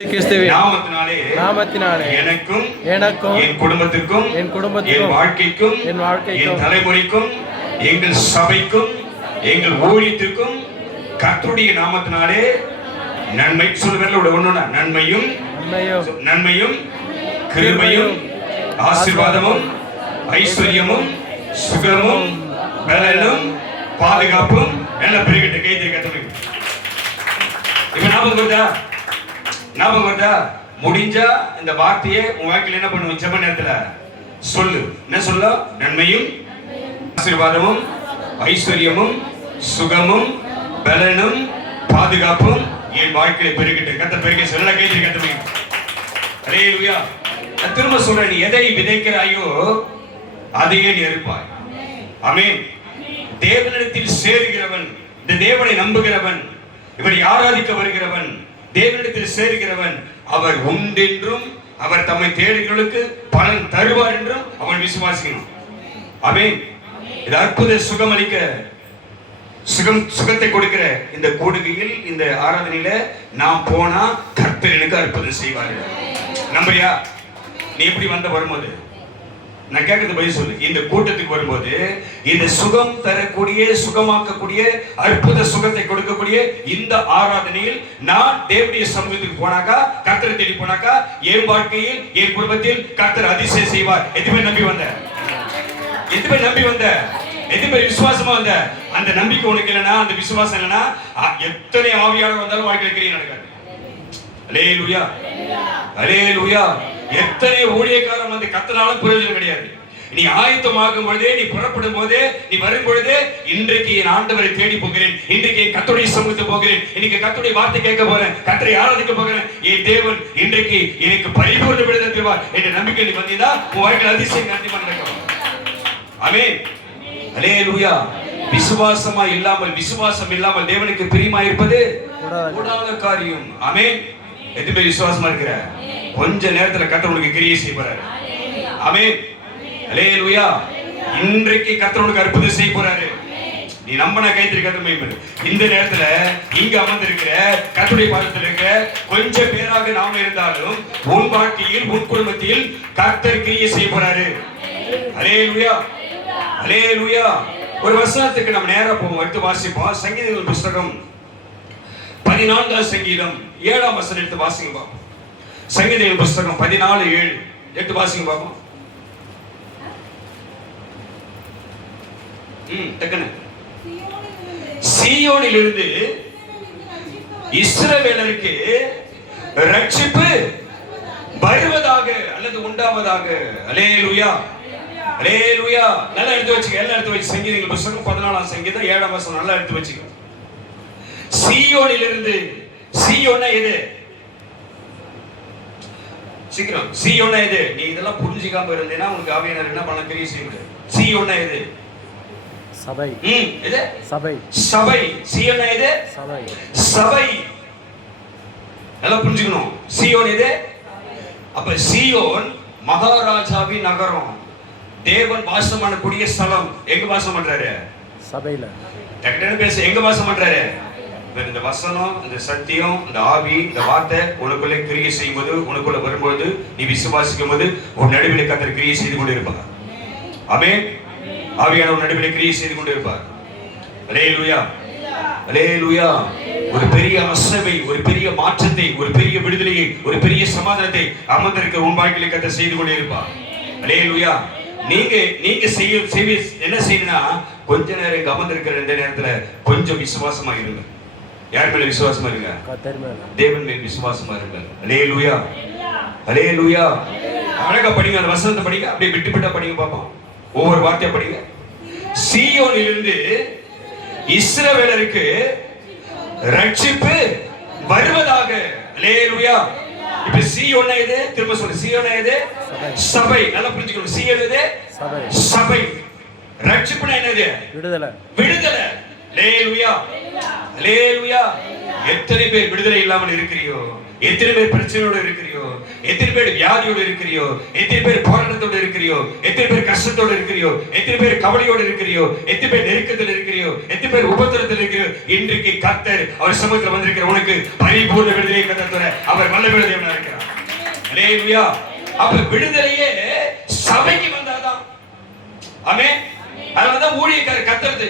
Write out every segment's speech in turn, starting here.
கிறிஸ்துவின் நாமத்தினாலே எனக்கும் என் குடும்பத்திற்கும் என் வாழ்க்கைக்கும் என் தலைமுறைக்கும் எங்கள் சபைக்கும் எங்கள் ஊழியத்திற்கும் கர்த்தருடைய நாமத்தினாலே நன்மை சொல்லுவதில் நன்மையும் கிருபையும் ஆசீர்வாதமும் ஐஸ்வர்யமும் சுகமும் பலனும் பாதுகாப்பும் எல்லாம் பெருகிட்ட கைது கத்தமையும். இப்ப ஞாபகம் வருதா? முடிஞ்சா இந்த வார்த்தையை உன் வாழ்க்கையில் என்ன பண்ணுவோம்? ஜெப நேரத்துல சொல்லு. என்ன சொல்ல? நன்மையும் ஆசீர்வாதமும் ஐஸ்வர்யமும் சுகமும் பலனும் பாதுகாப்பும் என் வாழ்க்கையை பெருகிட்டு கத்த பெருகி சொல்ல கைது கத்தமே. ஹல்லேலூயா. திரும்ப சொல்றேன், நீ எதை விதைக்கிறாயோ அதையே நீ அறுப்பாய். ஆமென். தேவனிடத்தில் சேருகிறவன், இந்த தேவனை நம்புகிறவன், இவரை ஆராதிக்க வருகிறவன், தேவனிடத்தில் சேருகிறவன், அவர் உண்டென்றும் அவர் தம்மை தேடுகிறவர்களுக்கு பலன் தருவார் என்றும் அவன் விசுவாசிக்கணும். ஆமென். இது அற்புத சுகமளிக்க சுகத்தை கொடுக்கிற இந்த கூடுகையில், இந்த ஆராதனையில நாம் போனா கர்த்தர் எனக்கு அற்புதம் செய்வார். நம்புறியா? நீ எப்படி வந்த வரும்போது நான் கேட்கறது பதில் சொல்லு. இந்த கூட்டத்துக்கு வரும்போது இந்த சுகம் தரக்கூடிய, சுகமாக்கக்கூடிய, அற்புத சுகத்தை கொடுக்கக்கூடிய இந்த ஆராதனையில் நான் தேவனுடைய சமூகத்துக்கு போனாக்கா, கர்த்தரை தேடி போனாக்கா, என் வாழ்க்கையில் என் குடும்பத்தில் கர்த்தர் அதிசயம் செய்வார். எதுவுமே நம்பி வந்த, எதுவுமே விசுவாசமா வந்த. அந்த நம்பிக்கை உனக்கு இல்லைன்னா, அந்த விசுவாசம் இல்லைன்னா, எத்தனை ஆவியாளர் வந்தாலும் வாழ்க்கையில் கிரியை நடக்காது. அல்லேலூயா, அல்லேலூயா. எத்தனை ஊழியக்காரன் வந்து கத்தனாலும் பிரயோஜனம் கிடையாது. நீ ஆயத்தமாகும் பொழுதே, நீ புறப்படும் போதே, நீ வரும் பொழுதே, இன்றைக்கு என் ஆண்டவரை தேடி போகிறேன், இன்றைக்கு என் கர்த்தருடைய சமூகத்துக்கு போகிறேன், இன்னைக்கு கர்த்தருடைய வார்த்தை கேட்க போறேன், கர்த்தரை ஆராதிக்க போகிறேன், என் தேவன் இன்றைக்கு எனக்கு பரிபூர்ண விடுதலை தருவார் என்ற நம்பிக்கை நீ வந்தீங்கன்னா உன் வாழ்க்கையில் அதிசயம் கண்டிப்பா நடக்கும். ஆமென். அல்லேலூயா. விசுவாசம் இல்லாமல் தேவனுக்கு பிரியமா இருப்பது கூடாத காரியம். ஆமென். எதுவுமே விசுவாசமா இருக்கிற கொஞ்ச நேரத்துல கர்த்தர் உனக்கு கிரியை செய்ய போறாரு. ஆமென். அல்லேலூயா. இன்றைக்கு கர்த்தர் உனக்கு அற்புதம் செய்ய போறாரு. நீ நம்பின கைத்திரி கர்த்தர் இந்த நேரத்துல இங்க அமர்ந்திருக்கிற கர்த்தருடைய பாதத்தில் இருக்கிற கொஞ்சம் பேராக நாம இருந்தாலும் உன் வாழ்க்கையில், உன் குடும்பத்தில் கர்த்தர் கிரியை செய்ய போறாரு. அல்லேலூயா, அல்லேலூயா. ஒரு வசனத்துக்கு நம்ம நேரா போவோம், எடுத்து வாசிப்போம். சங்கீதங்கள் புஸ்தகம் 14ஆம் சங்கீதம் 7ஆம் வசனம் எடுத்து வாசிங்க பாப்போம். சங்கீதங்கள் புஸ்தகம் 14:7 எடுத்து வாசிங்க பாப்போம். டக்குனு. சீயோனிலிருந்து இஸ்ரவேலருக்கு ரட்சிப்பு வருவதாக அல்லது உண்டாவதாக. அல்லேலூயா, அல்லேலூயா. நல்லா எடுத்து வச்சுக்க, எல்லாம் எடுத்து வச்சு. சங்கீதங்கள் புஸ்தகம் 14ஆம் சங்கீதம் 7ஆம் வசனம் நல்லா எடுத்து வச்சுக்க. சீயோனிலிருந்து, சீயோன்னா எது? சீக்கிரம், சீயோன்னா எது? நீ இதெல்லாம் புரிஞ்சிக்காம இருந்தேன்னா உனக்கு ஆவியானவர் என்ன பண்ண தெரிய செய்யுது. சீயோன்னா எது? சபை. எது? சபை. சபை. சீயோன்னா எது? சபை. சபை. நல்லா புரிஞ்சுக்கணும். சீயோன் எது? அப்ப சீயோன் மகாராஜாவின் நகரம், தேவன் வாசம் பண்ணக்கூடிய ஸ்தலம். எங்க வாசம் பண்றாரு? சபையில. டக்குனு பேச, எங்க வாசம் பண்றாரு? இந்த வசனம், இந்த சத்தியம், இந்த ஆவி, இந்த வார்த்தை உனக்குள்ளே கிரியை செய்யும் போது, உனக்குள்ள வரும்போது, நீ விசுவாசிக்கும் போது உன் நடுவில் கர்த்தர் கிரியை செய்து கொண்டு இருப்பார். ஆமென். ஆவியான உன் நடுவில் கிரியை செய்து கொண்டு இருப்பார். அல்லேலூயா, அல்லேலூயா. ஒரு பெரிய அசைவை, ஒரு பெரிய மாற்றத்தை, ஒரு பெரிய விடுதலையை, ஒரு பெரிய சமாதானத்தை அமர்ந்திருக்கிற உன் வாழ்க்கையில் கர்த்தர் செய்து கொண்டே இருப்பார். அல்லேலூயா. நீங்க செய்ய என்ன செய்யணும்னா, கொஞ்ச நேரம் அமர்ந்திருக்கிற இந்த நேரத்துல கொஞ்சம் விசுவாசமா இருங்க. யார் மேல விசுவாசமா இருங்க? தேவன் மேல் விசுவாசமா இருங்க. அல்லேலூயா, அல்லேலூயா. அழகா படிங்க, அந்த வசனத்தை படிங்க, அப்படியே விட்டு விட்டா படிங்க பாப்போம். ஒவ்வொரு வார்த்தையா படிங்க. சீயோனிலிருந்து இஸ்ரவேலருக்கு ரட்சிப்பு வருவதாக. அல்லேலூயா. இப்ப சீயோன்னா எது? திரும்ப சொல்லு. சீயோன்னா எது? சபை. நல்லா புரிஞ்சுக்கணும். சீயோன் எது? சபை. ரட்சிப்புனா என்னது? விடுதலை. விடுதலை. அல்லேலூயா, அல்லேலூயா. எத்தனை பேர் விடுதலை இல்லாமல் இருக்கிறியோ, எத்தனை பேர் பிரச்சனையோடு இருக்கிறியோ, எத்தனை பேர் வியாதியோடு இருக்கிறியோ, எத்தனை பேர் போராட்டத்தோடு இருக்கிறியோ, எத்தனை பேர் கஷ்டத்தோடு இருக்கிறியோ, எத்தனை பேர் கவலையோடு இருக்கிறியோ, எத்தனை பேர் நெருக்கத்தில் இருக்கிறியோ, எத்தனை பேர் உபத்திரத்தில் இருக்கிறியோ, இன்றைக்கு கர்த்தர் அவர் சமூகத்தில் வந்திருக்கிற உனக்கு பரிபூர்ண விடுதலையை கர்த்தர் அவர் வல்ல விடுதலையா இருக்கிறார். அல்லேலூயா. அப்ப விடுதலையே சபைக்கு வந்தாதான். ஆமென். அதனாலதான் ஊழியக்காரர் கத்துறது.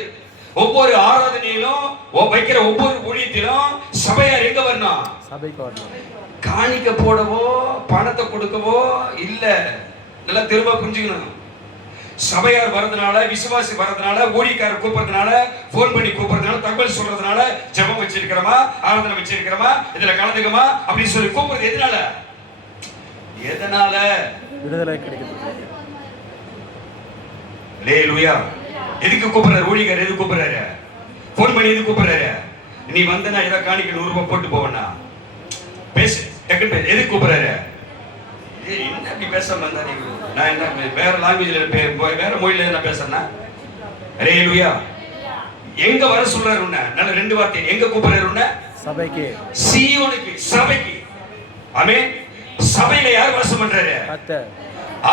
ஒவ்வொரு ஆராதனையிலும் வைக்கிற ஒவ்வொரு ஊழியத்திலும் சபையார் எங்க வரணும்? சபைக்கு வரணும். காணிக்க போடவோ பணத்தை கொடுக்கவோ இல்ல. நல்லா திரும்ப புரிஞ்சுக்கணும். சபையார் வரதுனால, விசுவாசி வரதுனால, ஊழியக்காரர் கூப்பிடுறதுனால, போன் பண்ணி கூப்பிடுறதுனால, தகவல் சொல்றதுனால, ஜெபம் வச்சிருக்கிறோமா, ஆராதனை வச்சிருக்கிறோமா, இதுல கலந்துக்கமா அப்படின்னு சொல்லி கூப்பிடுறது எதனால? எதனால? விடுதலை கிடைக்குது. அல்லேலூயா. எதுக்கு கூப்பிடுறாரு ஊழியக்காரர்? எதுக்கு கூப்பிடுறாரு? போன் பண்ணி எதுக்கு கூப்பிடுறாரு? நீ வந்தனா ஏதோ காணிக்க 100 ரூபாய் போட்டு போவனா? பேசு, டக்குனு பேசு. எதுக்கு கூப்பிடுறாரு? என்ன இப்படி பேசாம வந்தா நீ? நான் என்ன வேற லாங்குவேஜ்ல வேற மொழியில என்ன பேசுறேன்னா? அல்லேலூயா. எங்க வர சொல்றாரு உன்ன? நல்ல 2 வார்த்தை. எங்க கூப்பிடுறாரு உன்ன? சபைக்கு, சீயோனுக்கு, சபைக்கு. ஆமென். சபையில யார் வாசம் பண்றாரு? கர்த்தர்.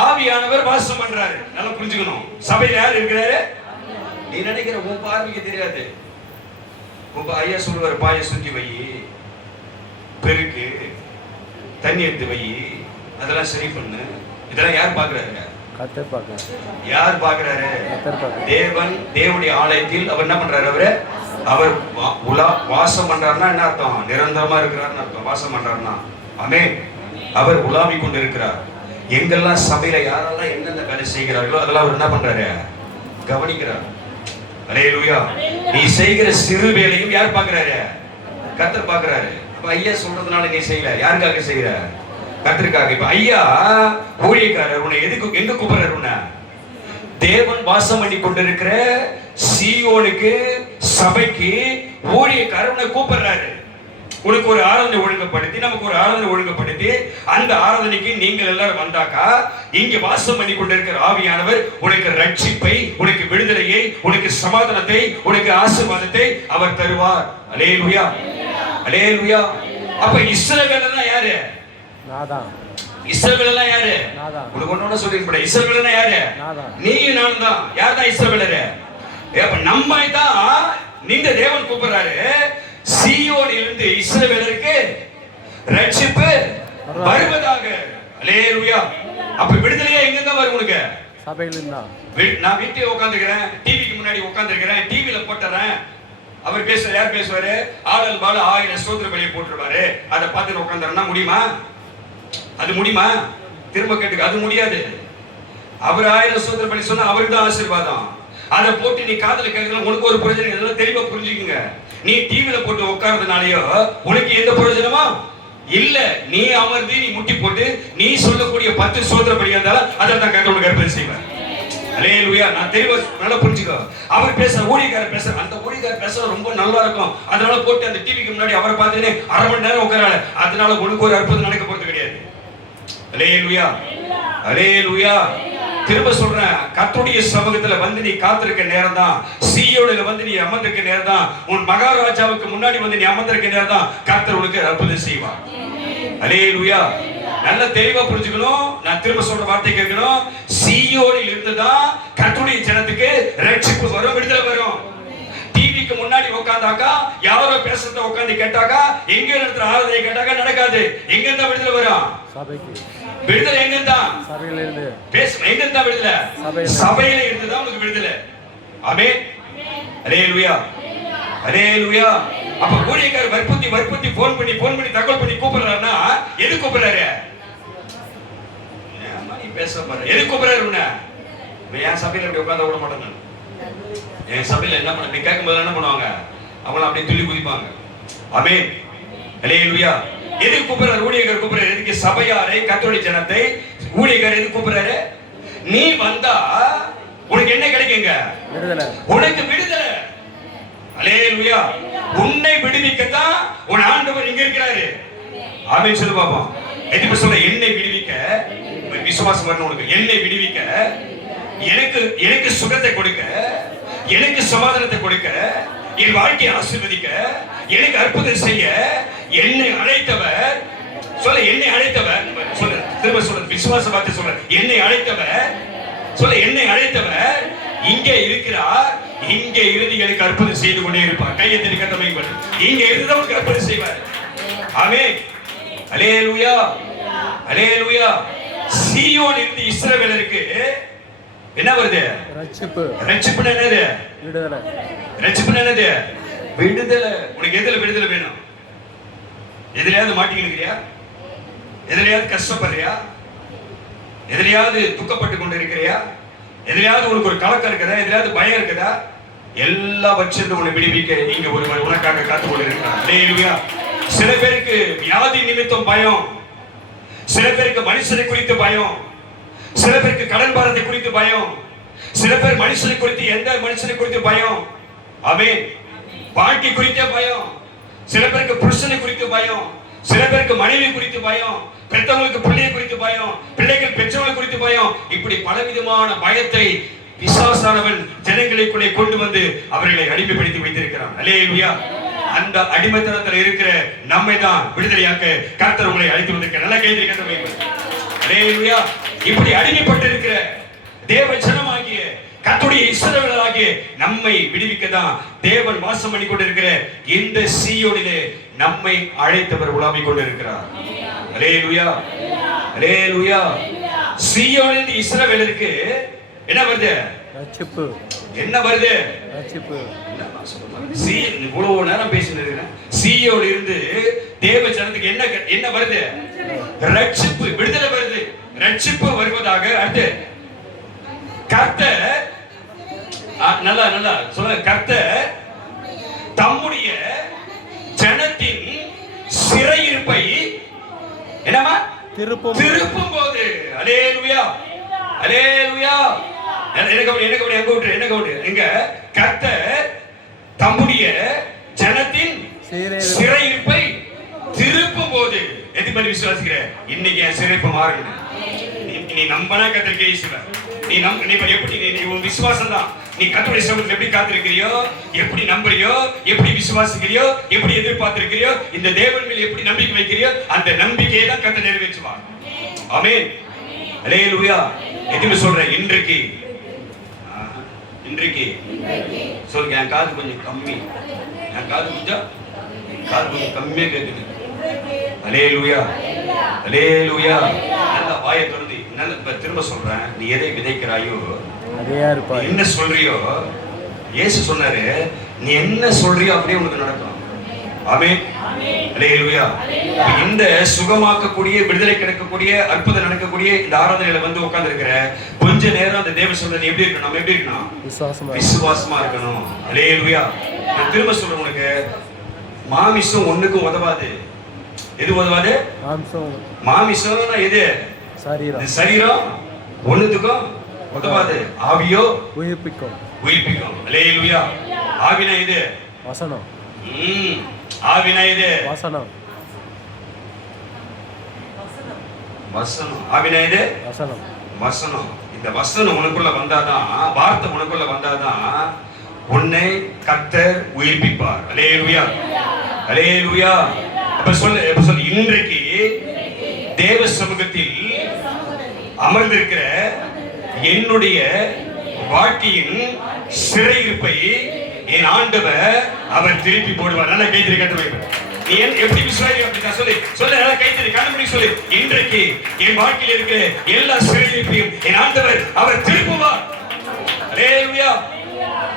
ஆவியானவர் வாசம் பண்றாரு. நல்லா புரிஞ்சுக்கணும். சபையில யார் இருக்கிறாரு? நீ நினைக்கிற உன் பார்வைக்கு தெரியாது. உங்க ஐயா சொல்லுவாரு, பாய சுத்தி வை, பெருக்கு, தண்ணி எடுத்து வை, அதெல்லாம் சரி பண்ணு. இதெல்லாம் யார் பாக்குறாரு? கர்த்தர் பாக்குறாரு. யார் பாக்குறாரு? கர்த்தர் பாக்குறாரு. தேவன் தேவனுடைய ஆலயத்தில் அவர் என்ன பண்றாரு? அவர் வாசம் பண்றாருன்னா என்ன அர்த்தம்? நிரந்தரமா இருக்கிறாருன்னு அர்த்தம். வாசம் பண்றாருன்னா ஆமென். அவர் உலாவிக் கொண்டு இருக்கிறார். எங்கெல்லாம் சபையில யாரெல்லாம் என்னென்ன வேலை செய்கிறார்களோ அதெல்லாம் அவர் என்ன பண்றாரு? கவனிக்கிறார். அல்லேலூயா. நீ செய்கிற சிறு வேலையும் யார் பாக்குறாரு? கர்த்தர் பாக்குறாரு. அப்ப ஐயா சொல்றதுனால நீ செய்யல. யாருக்காக செய்யற? கர்த்தருக்காக. இப்ப ஐயா ஊழியக்காரர் உன்னை எதுக்கு எங்க கூப்பிடுறாரு? உன்னை தேவன் வாசம் பண்ணி கொண்டிருக்கிற சீயோனுக்கு, சபைக்கு ஊழியக்காரர் உன்னை கூப்பிடுறாரு. உனக்கு ஒரு ஆராதனை ஒழுங்குபடுத்தி, நமக்கு ஒரு ஆராதனை ஒழுங்குபடுத்தி, அந்த ஆராதனைக்கு நீங்கள் எல்லாரும் வந்தாக்கா இங்க வாசம் பண்ணி கொண்டிருக்கிற ஆவியானவர் உனக்கு ரட்சிப்பை, உனக்கு விடுதலையை, உனக்கு சமாதானத்தை, உனக்கு ஆசீர்வாதத்தை அவர் தருவார். அல்லேலூயா, அல்லேலூயா. அப்ப இஸ்ரவேலனா யாரு? நாதான். இஸ்ரவேலனா யாரு? நாதான். உனக்கு ஒண்ணு சொல்லிருப்பட. இஸ்ரவேலனா யாரு? நாதான். நீயும் நானும் தான். யார் தான் இஸ்ரவேலர்? அப்ப நம்ம தான் இந்த தேவன் கூப்பிடுறாரு. சீயோனிலிருந்து இஸ்ரவேலருக்கு ரட்சிப்பு வருவதாக. அல்லேலூயா. அப்ப விடுதலையே எங்க இருந்து வரும் உனக்கு? சபையில இருந்தா. நான் வீட்டிலே உட்கார்ந்திருக்கிறேன், டிவிக்கு முன்னாடி உட்கார்ந்திருக்கிறேன், டிவில போட்டுறேன். அவர் பேசுறாரு. யார் பேசுவாரு? ஆடல் பால 1000 ஸ்தோத்திர பலியை போட்டுருவாரு. அதை பார்த்துட்டு உட்கார்ந்தா முடியுமா? அது முடியுமா? திரும்ப கேட்டுக்க. அது முடியாது. அவர் 1000 ஸ்தோத்திர பலி சொன்னா அவருக்கு தான் ஆசீர்வாதம். அதை போட்டு நீ காதல கேட்கலாம், உனக்கு ஒரு பிரயோஜனம். இதெல்லாம் தெளிவா புரிஞ்சுக்குங்க. நீ டிவில போட்டு உட்கார்றதுனாலயோ உனக்கு எந்த பிரயோஜனமா இல்ல. நீ அமர்ந்து நீ முட்டி போட்டு நீ சொல்லக்கூடிய 10 ஸ்தோத்திர பலியா இருந்தாலும் அதை தான் கர்த்தர் உனக்கு அற்புதம் செய்வார். அல்லேலூயா. நான் தெளிவா நல்லா புரிஞ்சுக்கோ. அவர் பேச, ஊழியக்காரர் பேச, அந்த ஊழியக்காரர் பேச ரொம்ப நல்லா இருக்கும். அதனால போட்டு அந்த டிவிக்கு முன்னாடி அவரை பார்த்துன்னு 1/2 மணி நேரம் உட்காரால. அதனால உனக்கு ஒரு அற்புதம் நடக்க போறது கிடையாது. அல்லேலூயா, அல்லேலூயா. திரும்ப சொல்றேன், கர்த்தருடைய சமூகத்துல வந்து நீ காத்திருக்க நேரம் தான், சீயோனில வந்து நீ அமர்ந்திருக்க நேரம் தான், உன் மகாராஜாவுக்கு முன்னாடி வந்து நீ அமர்ந்திருக்க நேரம் தான் கர்த்தர் உனக்கு அற்புதம் செய்வார். அல்லேலூயா. நல்ல தெளிவா புரிஞ்சுக்கணும். நான் திரும்ப சொல்ற வார்த்தை கேட்கணும். சீயோனில் இருந்துதான் கர்த்தருடைய ஜனத்துக்கு ரட்சிப்பு வரும், விடுதலை வரும். டிவிக்கு முன்னாடி உட்கார்ந்தாக்கா, யாரோ பேசுறத உட்கார்ந்து கேட்டாக்கா, எங்க நடத்துற ஆராதனை கேட்டாக்கா நடக்காது. எங்க இருந்தா விடுதலை வரும்? சபைக்கு. விடுதலை எங்க இருந்தா? சபையில இருந்து. பேசு, எங்க இருந்தா விடுதலை? சபையில இருந்து தான் உங்களுக்கு விடுதலை. ஆமென். அல்லேலூயா, அல்லேலூயா. அப்ப ஊழியக்காரர் வற்புறுத்தி போன் பண்ணி தகவல் பண்ணி கூப்பிடுறாருன்னா எது கூப்பிடுறாரு? நீ பேச பாரு. எது கூப்பிடுறாரு? உன்ன என் சபையில அப்படி உட்கார்ந்து விட மாட்டேங்க. என் சபையில என்ன பண்ண கேட்கும்போது என்ன பண்ணுவாங்க? அவங்கள அப்படியே துள்ளி குதிப்பாங்க. ஆமென். அல்லேலூயா. எது கூப்பிடுறாரு? ஊழியக்காரர் கூப்பிடுறாரு. எதுக்கு? சபையாரை, கர்த்தருடைய ஜனத்தை ஊழியக்காரர் எது கூப்பிடுறாரு? நீ வந்தா உனக்கு என்ன கிடைக்குங்க? விடுதலை. உனக்கு விடுதலை. அல்லேலூயா. உன்னை விடுவிக்கத்தான் உன் ஆண்டவர் இங்க இருக்கிறாரு. ஆமென் சொல்லு பாப்போம். எதுக்கு சொல்ற? என்னை விடுவிக்க. விசுவாசம் வரணும் உனக்கு. என்னை விடுவிக்க, எனக்கு சுகத்தை கொடுக்க, எனக்கு சமாதானத்தை கொடுக்க, என் வாழ்க்கையை ஆசீர்வதிக்க, எனக்கு அற்புதம் செய்ய என்னை அழைத்தவர். சொல்ல, என்னை அழைத்தவர். சொல்ல, திரும்ப சொல்ல, விசுவாச பார்த்து சொல்ல, என்னை அழைத்தவர். சொல்ல, என்னை அழைத்தவர் இங்கே இருக்கிறார். இங்கே இருந்து எனக்கு அற்புதம் செய்து கொண்டே இருப்பார். கையை தட்டி கத்தமை பண்ணு. இங்கே இருந்து நமக்கு அற்புதம் செய்வார். ஆமென். அல்லேலூயா, அல்லேலூயா. சீயோன் இருந்து இஸ்ரவேலருக்கு என்ன வருது? ரட்சிப்பு. ரட்சிப்பு என்னது? விடுதலை. ரட்சிப்பு என்னது? விடுதலை. உனக்கு எதுல விடுதலை வேணும்? எதிலையாவது மாட்டிக்கிறியா? எதிலையாவது கஷ்டப்படுறியா? எதிலையாவது துக்கப்பட்டு கொண்டு இருக்கிறியா? எதிலையாவது உனக்கு ஒரு கலக்கம் இருக்குதா? எதிலையாவது பயம் இருக்குதா? எல்லாவற்றிலிருந்து உன்னை விடுவிக்க இங்க ஒருவர் உனக்காக காத்துக் கொண்டிருக்கிறார். அல்லேலூயா. சில பேருக்கு வியாதி நிமித்தம் பயம், சில பேருக்கு மனுஷனை குறித்து பயம், சில பேருக்கு கடன் பாரத்தை குறித்து பயம், சில பேர் மனுஷனை குறித்து எந்த மனுஷனை குறித்து பயம். ஆமென். வாழ்க்கை குறித்த பயம், சில பேருக்கு புருஷனை குறித்து பயம், சில பேருக்கு மனைவி குறித்து பயம், பெற்றவங்களுக்கு பிள்ளையை குறித்து பயம், பிள்ளைகள் பெற்றவங்களை குறித்து பயம். இப்படி பலவிதமான பயத்தை பிசாசானவன் ஜனங்களுக்குள்ளே கொண்டு வந்து அவர்களை அடிமைப்படுத்தி வைத்திருக்கிறான். அல்லேலூயா. அந்த அடிமைத்தனத்தில் இருக்கிற நம்மை தான் விடுதலையாக்க கர்த்தர் உங்களை அழைத்து வந்திருக்கிறார். நல்ல கையை தட்டி அல்லேலூயா. இப்படி அடிமைப்பட்டு இருக்கிற தேவ ஜனமாகிய கர்த்தருடைய இஸ்ரவேலராகிய நம்மை விடுவிக்க தான் தேவன் வாசம் பண்ணி கொண்டிருக்கிற இந்த சீயோனிலே நம்மை அழைத்தவர் உலாவிக் கொண்டிருக்கிறார். அல்லேலூயா, அல்லேலூயா. சீயோனில் இஸ்ரவேலருக்கு என்ன வருது? ரட்சிப்பு. என்ன வருது? ரட்சிப்பு. இவ்வளவு நேரம் பேசினேன். சீயோனில் இருந்து தேவ ஜனத்துக்கு என்ன என்ன வருது? ரட்சிப்பு, விடுதலை வருது. ரட்சிப்பு வருவதாக அடுத்து கர்த்தர், நல்லா நல்லா சொல்லுங்க, கர்த்தர் தம்முடைய ஜனத்தின் சிறையிருப்பை என்னமா திருப்பும் போது. அல்லேலூயா, அல்லேலூயா. எங்க கர்த்தர் தம்முடைய ஜனத்தின் சிறையிருப்பை திருப்பும் போது. எதுபடி விசுவாசிக்கிற? இன்னைக்கு என் சிறைப்பு மாறுங்க. நீ நம்பனா கர்த்தர் இயேசுவார். நீ எப்படி நீ உன் விசுவாசம் தான். நீ கர்த்தருடைய சமூகத்தில் எப்படி காத்திருக்கிறியோ, எப்படி நம்புறியோ, எப்படி விசுவாசிக்கிறியோ, எப்படி எதிர்பார்த்திருக்கிறியோ, இந்த தேவன் மேல் எப்படி நம்பிக்கை வைக்கிறியோ, அந்த நம்பிக்கையை தான் கர்த்தர் நிறைவேற்றுவார். ஆமென். அல்லேலூயா. எதுக்கு சொல்றேன்? இன்றைக்கு சொல்லுங்க. என் காது கொஞ்சம் கம்மி, என் காது கொஞ்சம் கம்மியா கேட்குது. அல்லேலூயா, அல்லேலூயா. நல்ல வாயை திறந்து நல்ல திரும்ப சொல்றேன். நீ எதை விதைக்கிறாயோ என்ன சொல்றியோ, இயேசு சொன்னாரு, நீ என்ன சொல்றியோ அப்படியே உனக்கு நடக்கும். ஆமென். அல்லேலூயா. இந்த சுகமாக்கக்கூடிய, விடுதலை கிடைக்கக்கூடிய, அற்புதம் நடக்கக்கூடிய இந்த ஆராதனையில வந்து உட்கார்ந்து இருக்கிற கொஞ்ச நேரம் அந்த தேவ சொல்றது எப்படி இருக்கணும்? நம்ம எப்படி இருக்கணும்? விசுவாசமா இருக்கணும். அல்லேலூயா. நான் திரும்ப சொல்றேன், உனக்கு மாமிசம் ஒண்ணுக்கும் உதவாது. எது உதவாது? மாமிசம் எது? சரீரம் ஒண்ணுத்துக்கும் உதவாது. ஆவியோ உயிர்ப்பிக்கும். அல்லேலூயா. ஆவினா இது வசனம். ஆவினா இது வசனம். ஆவினா இது வசனம். இந்த வசனம் உனக்குள்ள வந்தாதான், வார்த்தை உனக்குள்ள வந்தாதான் உன்னை கர்த்தர் உயிர்ப்பிப்பார். அல்லேலூயா, அல்லேலூயா. அப்ப சொல்லு, இன்றைக்கு தேவ சமூகத்தில் அமர்ந்திருக்கிற என்னுடைய வாழ்க்கையின் சிறையிருப்பை என் ஆண்டவர் அவர் திருப்பி போடுவார். நல்ல கைத்தறி கட்டுவார். நீ எப்படி விசுவாசி சொல்லு, நல்ல கைத்தறி கண்டுபிடி சொல்லு. இன்றைக்கு என் வாழ்க்கையில் இருக்கிற எல்லா சிறையிருப்பையும் என் ஆண்டவர் அவர் திருப்புவார். அல்லேலூயா,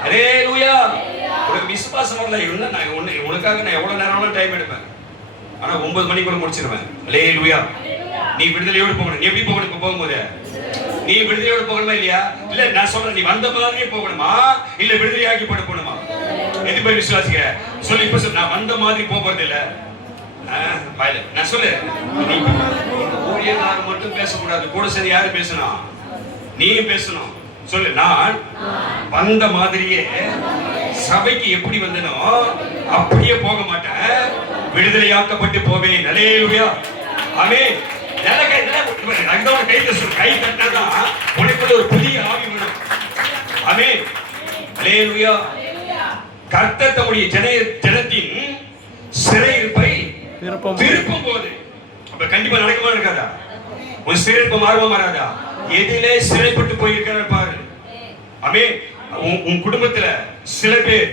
அல்லேலூயா. ஒரு விசுவாசம் வரல. உனக்காக நான் எவ்வளவு நேரம் டைம் எடுப்பேன், ஆனா 9 மணிக்குள்ள முடிச்சிருவேன். அல்லேலூயா. நீ விடுதலையோடு போகணும். நீ எப்படி போகணும்? இப்ப போகும்போது நீ விடுதலையோடு போகணுமா இல்லையா? இல்ல நான் சொல்றேன், நீ வந்த மாதிரியே போகணுமா இல்ல விடுதலையாக்கி போகணுமா? எது போய் விசுவாசிக்க சொல்லு. இப்ப சொல்லு, நான் வந்த மாதிரி போறது இல்ல. நான் சொல்லு, நீ ஒரே நாள் மட்டும் பேசக்கூடாது. கூட சரி யாரு பேசணும்? நீயும் பேசணும். சொல்லு, நான் வந்த மாதிரியே சபைக்கு எப்படி வந்தனோ அப்படியே போக மாட்டேன், விடுதலையாக்கப்பட்டு போவேன். அல்லேலூயா, ஆமென். நல்ல கை கை தட்டினாதான் உனக்குள்ள ஒரு புதிய ஆவி வரும். ஆமென், அல்லேலூயா. கர்த்தர் தம்முடைய ஜனத்தின் சிறையிருப்பை திருப்பும் போது, அப்ப கண்டிப்பா நடக்குமா இருக்காதா? உன் சிறையிருப்பு மாறுமா மாறாதா? எதிலே சிறைப்பட்டு போயிருக்கிறார் பாரு. ஆமென். உன் குடும்பத்துல சில பேர்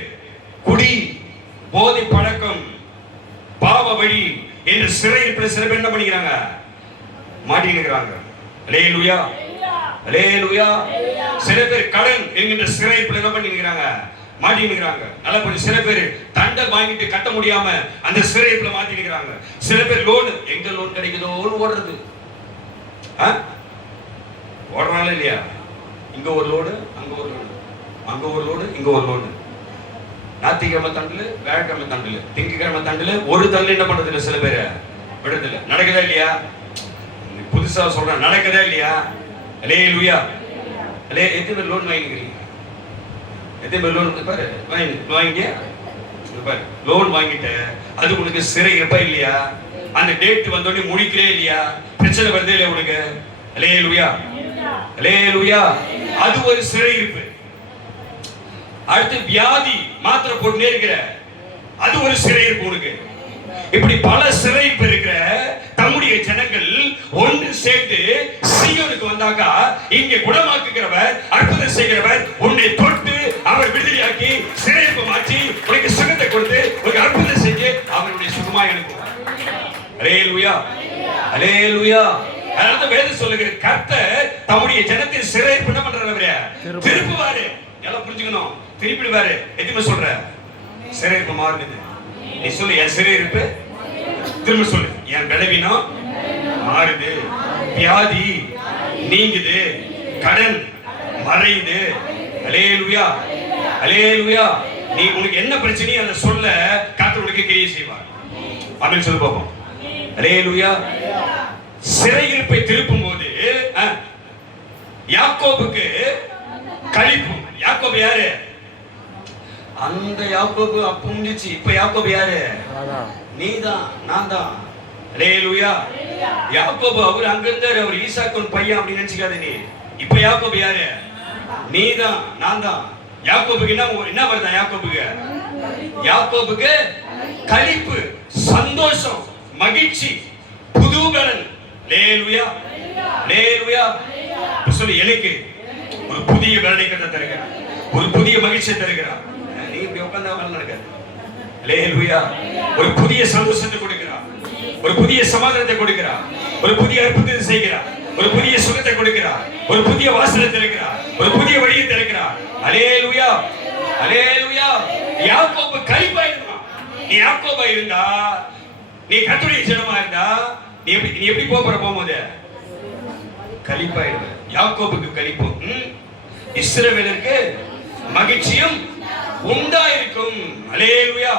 குடி, போதை பழக்கம், பாவ வழி என்று சிறையிருப்பில் சில பேர் என்ன பண்ணிக்கிறாங்க? மாட்டின்னு இருக்கிறாங்க. அல்லேலூயா, அல்லேலூயா. சில பேர் கடன் என்கின்ற சிறையிருப்பில் என்ன பண்ணிக்கிறாங்க? மாட்டிக்கிறாங்க. நல்ல கொஞ்சம் சில பேர் தண்டல் வாங்கிட்டு கட்ட முடியாம அந்த சிறையிருப்புல மாட்டிக்கிறாங்க. சில பேர் லோன், எங்க லோன் கிடைக்குதோ ஓடுறது. ஓடுறாங்க இல்லையா? இங்க ஒரு லோடு, அங்க ஒரு லோடு, அங்க ஒரு லோடு, இங்க ஒரு லோடு. ஞாயிற்றுக்கிழமை தண்டல், வியாழக்கிழமை தண்டல், திங்கக்கிழமை தண்டல். ஒரு தண்டல் என்ன பண்றது இல்லை, சில பேர் விடுறது இல்லை. நடக்குதா இல்லையா? புதுசா சொல்றேன், நடக்குதா இல்லையா? அல்லேலூயா. எத்தனை பேர் லோன் வாங்கிக்கிறீங்க? எத்தனை பேர் லோன் பாரு வாங்கிக்க பாரு. லோன் வாங்கிட்ட அது உனக்கு சிறை இருப்பா இல்லையா? அந்த டேட் வந்தோடனே முடிக்கிறே இல்லையா? பிரச்சனை வருதே இல்லையா உனக்கு? அல்லேலூயா, அல்லேலூயா. அது ஒரு சிறை இருப்பு. அடுத்து வியாதி, மாத்திரை போட்டுனே இருக்கிற, அது ஒரு சிறை இருப்பு உனக்கு. இப்படி பல சிறைப்பு இருக்கிற தம்முடைய ஜனங்கள் ஒன்று சேர்ந்து சீயோனுக்கு வந்தாக்கா, இங்கே குணமாக்குகிறவர், அற்புதம் செய்கிறவர் உன்னை தொட்டு அவர் விடுதலையாக்கி சிறைப்பு மாற்றி உனக்கு சுகத்தை கொடுத்து ஒரு அற்புதம் செஞ்சு அவருடைய சுகமாய் அனுப்புவார். அல்லேலூயா, அல்லேலூயா. அதனால வேதம் சொல்லுகிற கர்த்தர் தம்முடைய ஜனத்தின் சிறைப்பு என்ன பண்றாரு? திருப்புவாரு. எல்லாம் புரிஞ்சுக்கணும். திருப்பிடுவாரு. எதுவுமே சொல்ற சிறைப்பு மாறுது. நீ சொல்லு, என் சிறையிருப்பு திரும்ப சொல்லு. என் பலவீனம் மாறுது, வியாதி நீங்குது, கடன் மறையுது. அல்லேலூயா, அல்லேலூயா. நீ உனக்கு என்ன பிரச்சனையோ அதை சொல்ல கர்த்தர் உனக்கு கிரியை செய்வார். ஆமென் சொல்லு பாப்போம். அல்லேலூயா. சிறையிருப்பை திருப்பும் போது யாக்கோபுக்கு களிப்பு. யாக்கோபு யாரு? அந்த யாக்கோபு அப்ப முடிச்சு. இப்ப யாக்கோபு யாரு? நீதான், நான் தான். அல்லேலூயா. யாக்கோபு அவர் அங்க இருந்தாரு, அவர் ஈசாக்கின் பையன் அப்படி நினைச்சுக்காத நீ. இப்ப யாக்கோபு யாரு? நீதான், நான் தான். யாக்கோபுக்கு என்ன வருதா? யாக்கோபுக்கு களிப்பு, சந்தோஷம், மகிழ்ச்சி, புதுபலன். அல்லேலூயா, அல்லேலூயா. சொல்லு, எனக்கு ஒரு புதிய பலனை கட்ட தருகிறார், ஒரு புதிய மகிழ்ச்சியை தருகிறார். நீ இப்படி உட்கார்ந்தா நடக்காது. அல்லேலூயா. ஒரு புதிய சந்தோஷத்தை கொடுக்கிறார், ஒரு புதிய சமாதானத்தை கொடுக்கிறார், ஒரு புதிய அற்புதத்தை செய்கிறார், ஒரு புதிய சுகத்தை கொடுக்கிறார், ஒரு புதிய வாசனை திறக்கிறார், ஒரு புதிய வழியை திறக்கிறார். அல்லேலூயா, அல்லேலூயா. யாக்கோபு களிப்பா இருந்தான். நீ யாக்கோபா இருந்தா, நீ கர்த்தருடைய ஜனமா இருந்தா, நீ எப்படி போகும்போது களிப்பாயிடுவ. யாக்கோபுக்கு களிப்பு, இஸ்ரவேலருக்கு மகிழ்ச்சியும் உண்டாயிருக்கும். அல்லேலூயா,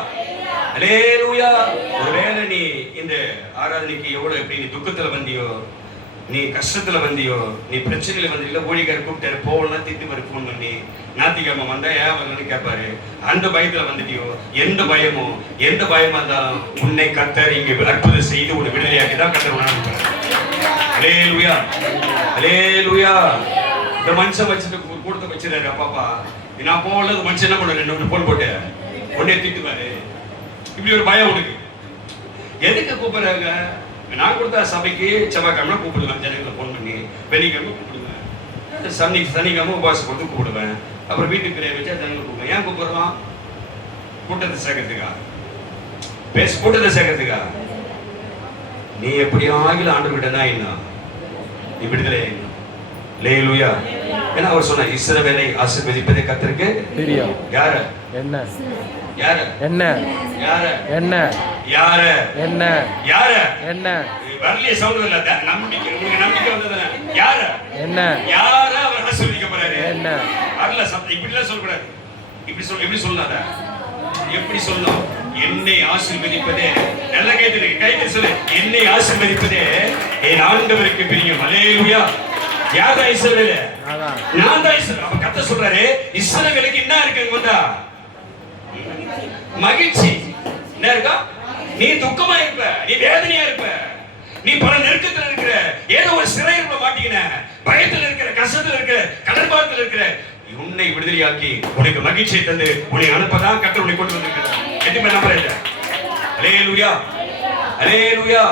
அல்லேலூயா. ஒருவேளை நீ இந்த ஆராதனைக்கு எவ்வளவு எப்படி நீ துக்கத்துல வந்தியோ, நீ கஷ்டத்துல வந்தியோ, நீ பிரச்சனையில வந்தியோ, ஊழியர் கூப்பிட்டாரு போகலாம் திட்டு வர போன் பண்ணி ஞாயிற்றுக்கிழமை வந்தா ஏன் வரலன்னு கேட்பாரு. அந்த பயத்துல வந்துட்டியோ, எந்த பயமா இருந்தாலும் உன்னை கர்த்தர் இங்க அற்புதம் செய்து உன்னை விடுதலையாக்கி தான் கர்த்தர் உணர்ந்தார். அல்லேலூயா, அல்லேலூயா. இந்த மனுஷன் வச்சுட்டு கூட்டத்தை வச்சிருக்காரு. அப்பாப்பா நான் போகல, மனுஷன் என்ன பண்ண, ரெண்டு போன் போட்டு உடனே திட்டுவாரு. இப்படி ஒரு பயம் உனக்கு. எதுக்கு கூப்பிடுறாங்க? நான் கொடுத்தா சபைக்கு செவ்வாய்க்கிழமை கூப்பிடுவேன், ஜனங்களை போன் பண்ணி. வெள்ளிக்கிழமை கூப்பிடுவேன், சனிக்கிழமை உபவாசம் கொடுத்து கூப்பிடுவேன். அப்புறம் வீட்டுக்கு வச்சா ஜனங்களை கூப்பிடுவேன். ஏன் கூப்பிடுறோம்? கூட்டத்தை சேர்க்கறதுக்கா? கூட்டத்தை சேர்க்கறதுக்கா? நீ எப்படி ஆகில ஆண்டு விட்டனா என்ன, நீ விடுதலை. அல்லேலூயா. ஏன்னா அவர் சொன்னார், இஸ்ரவேலை ஆசீர்வதிப்பதே கர்த்தருக்கு தெரியும். யாரு? என்ன? யாரு? என்ன? யாரு? என்ன? யாரு? என்ன? யாரு? என்ன? வரலையே சவுண்ட் இல்ல. நம்பிக்கை, உங்களுக்கு நம்பிக்கை வந்ததுனா யாரு? என்ன? யார அவர் ஆசீர்வதிக்க போறாரு? என்ன? வரல சத்தம் இப்படி எல்லாம் சொல்ல கூடாது. எப்படி சொல்லாத? எப்படி சொல்லணும்? என்னை ஆசீர்வதிப்பதே, நல்ல கைது சொல்லு, என்னை ஆசீர்வதிப்பதே என் ஆண்டவருக்கு பிரியம். அல்லேலூயா. யார் தான் இஸ்ரவேல்? நான் தான் இஸ்ரவேல். அப்ப கர்த்தர் சொல்றாரு, இஸ்ரவேலுக்கு என்ன இருக்குங்க வந்தா? மகிழ்ச்சி. என்ன இருக்கா? நீ துக்கமா இருப்ப, நீ வேதனையா இருப்ப, நீ பல நெருக்கத்துல இருக்கிற, ஏதோ ஒரு சிறையில மாட்டிக்கின, பயத்துல இருக்கிற, கஷ்டத்துல இருக்கிற, கடற்பாரத்துல இருக்கிற, உன்னை விடுதலையாக்கி உனக்கு மகிழ்ச்சியை தந்து உன்னை அனுப்பதான் கர்த்தர் உன்னை கொண்டு வந்திருக்கிறார். எதுவுமே நம்புறேன். அல்லேலூயா, அல்லேலூயா.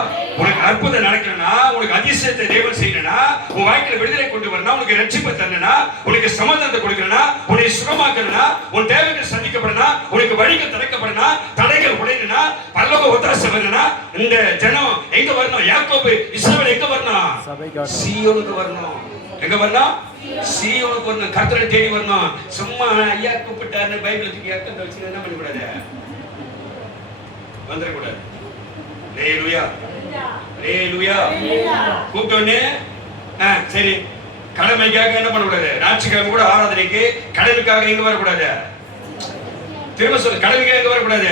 உனக்கு அற்புதம் நடக்கணும்னா, உனக்கு அதிசயத்தை தேவன் செய்யணும்னா, உன் வாழ்க்கையில விடுதலை கொண்டு வரணும், உனக்கு ரட்சிப்பை தரணும்னா, உனக்கு சமாதானத்தை கொடுக்கணும்னா, உன்னை சுகமாக்கணும்னா, உன் தேவைகள் சந்திக்கப்படணும்னா, உனக்கு வழிகள் திறக்கப்படணும்னா, தடைகள் உடையணும்னா, பரலோக ஒத்தாசை வரணும்னா, இந்த ஜனம் எங்க வரணும்? யாக்கோபு இஸ்ரவேல் எங்க வரணும்? சீயோனுக்கு வரணும். எங்க வரணும்? சீயோனுக்கு வரணும். கர்த்தரை தேடி வரணும். சும்மா ஐயா கூப்பிட்டாருன்னு பைபிள் தூக்கி அர்த்தம் வச்சு என்ன பண்ணக்கூடாது, வந்துடக்கூடாது. அல்லேலூயா, அல்லேலூயா. கூப்பிட்டோன்னே சரி, கடமைக்காக என்ன பண்ணக்கூடாது, ஞாயிற்றுக்கிழமை கூட ஆராதனைக்கு கடமைக்காக எங்க வரக்கூடாது. திரும்ப சொல்லு, கடமைக்காக எங்க வரக்கூடாது.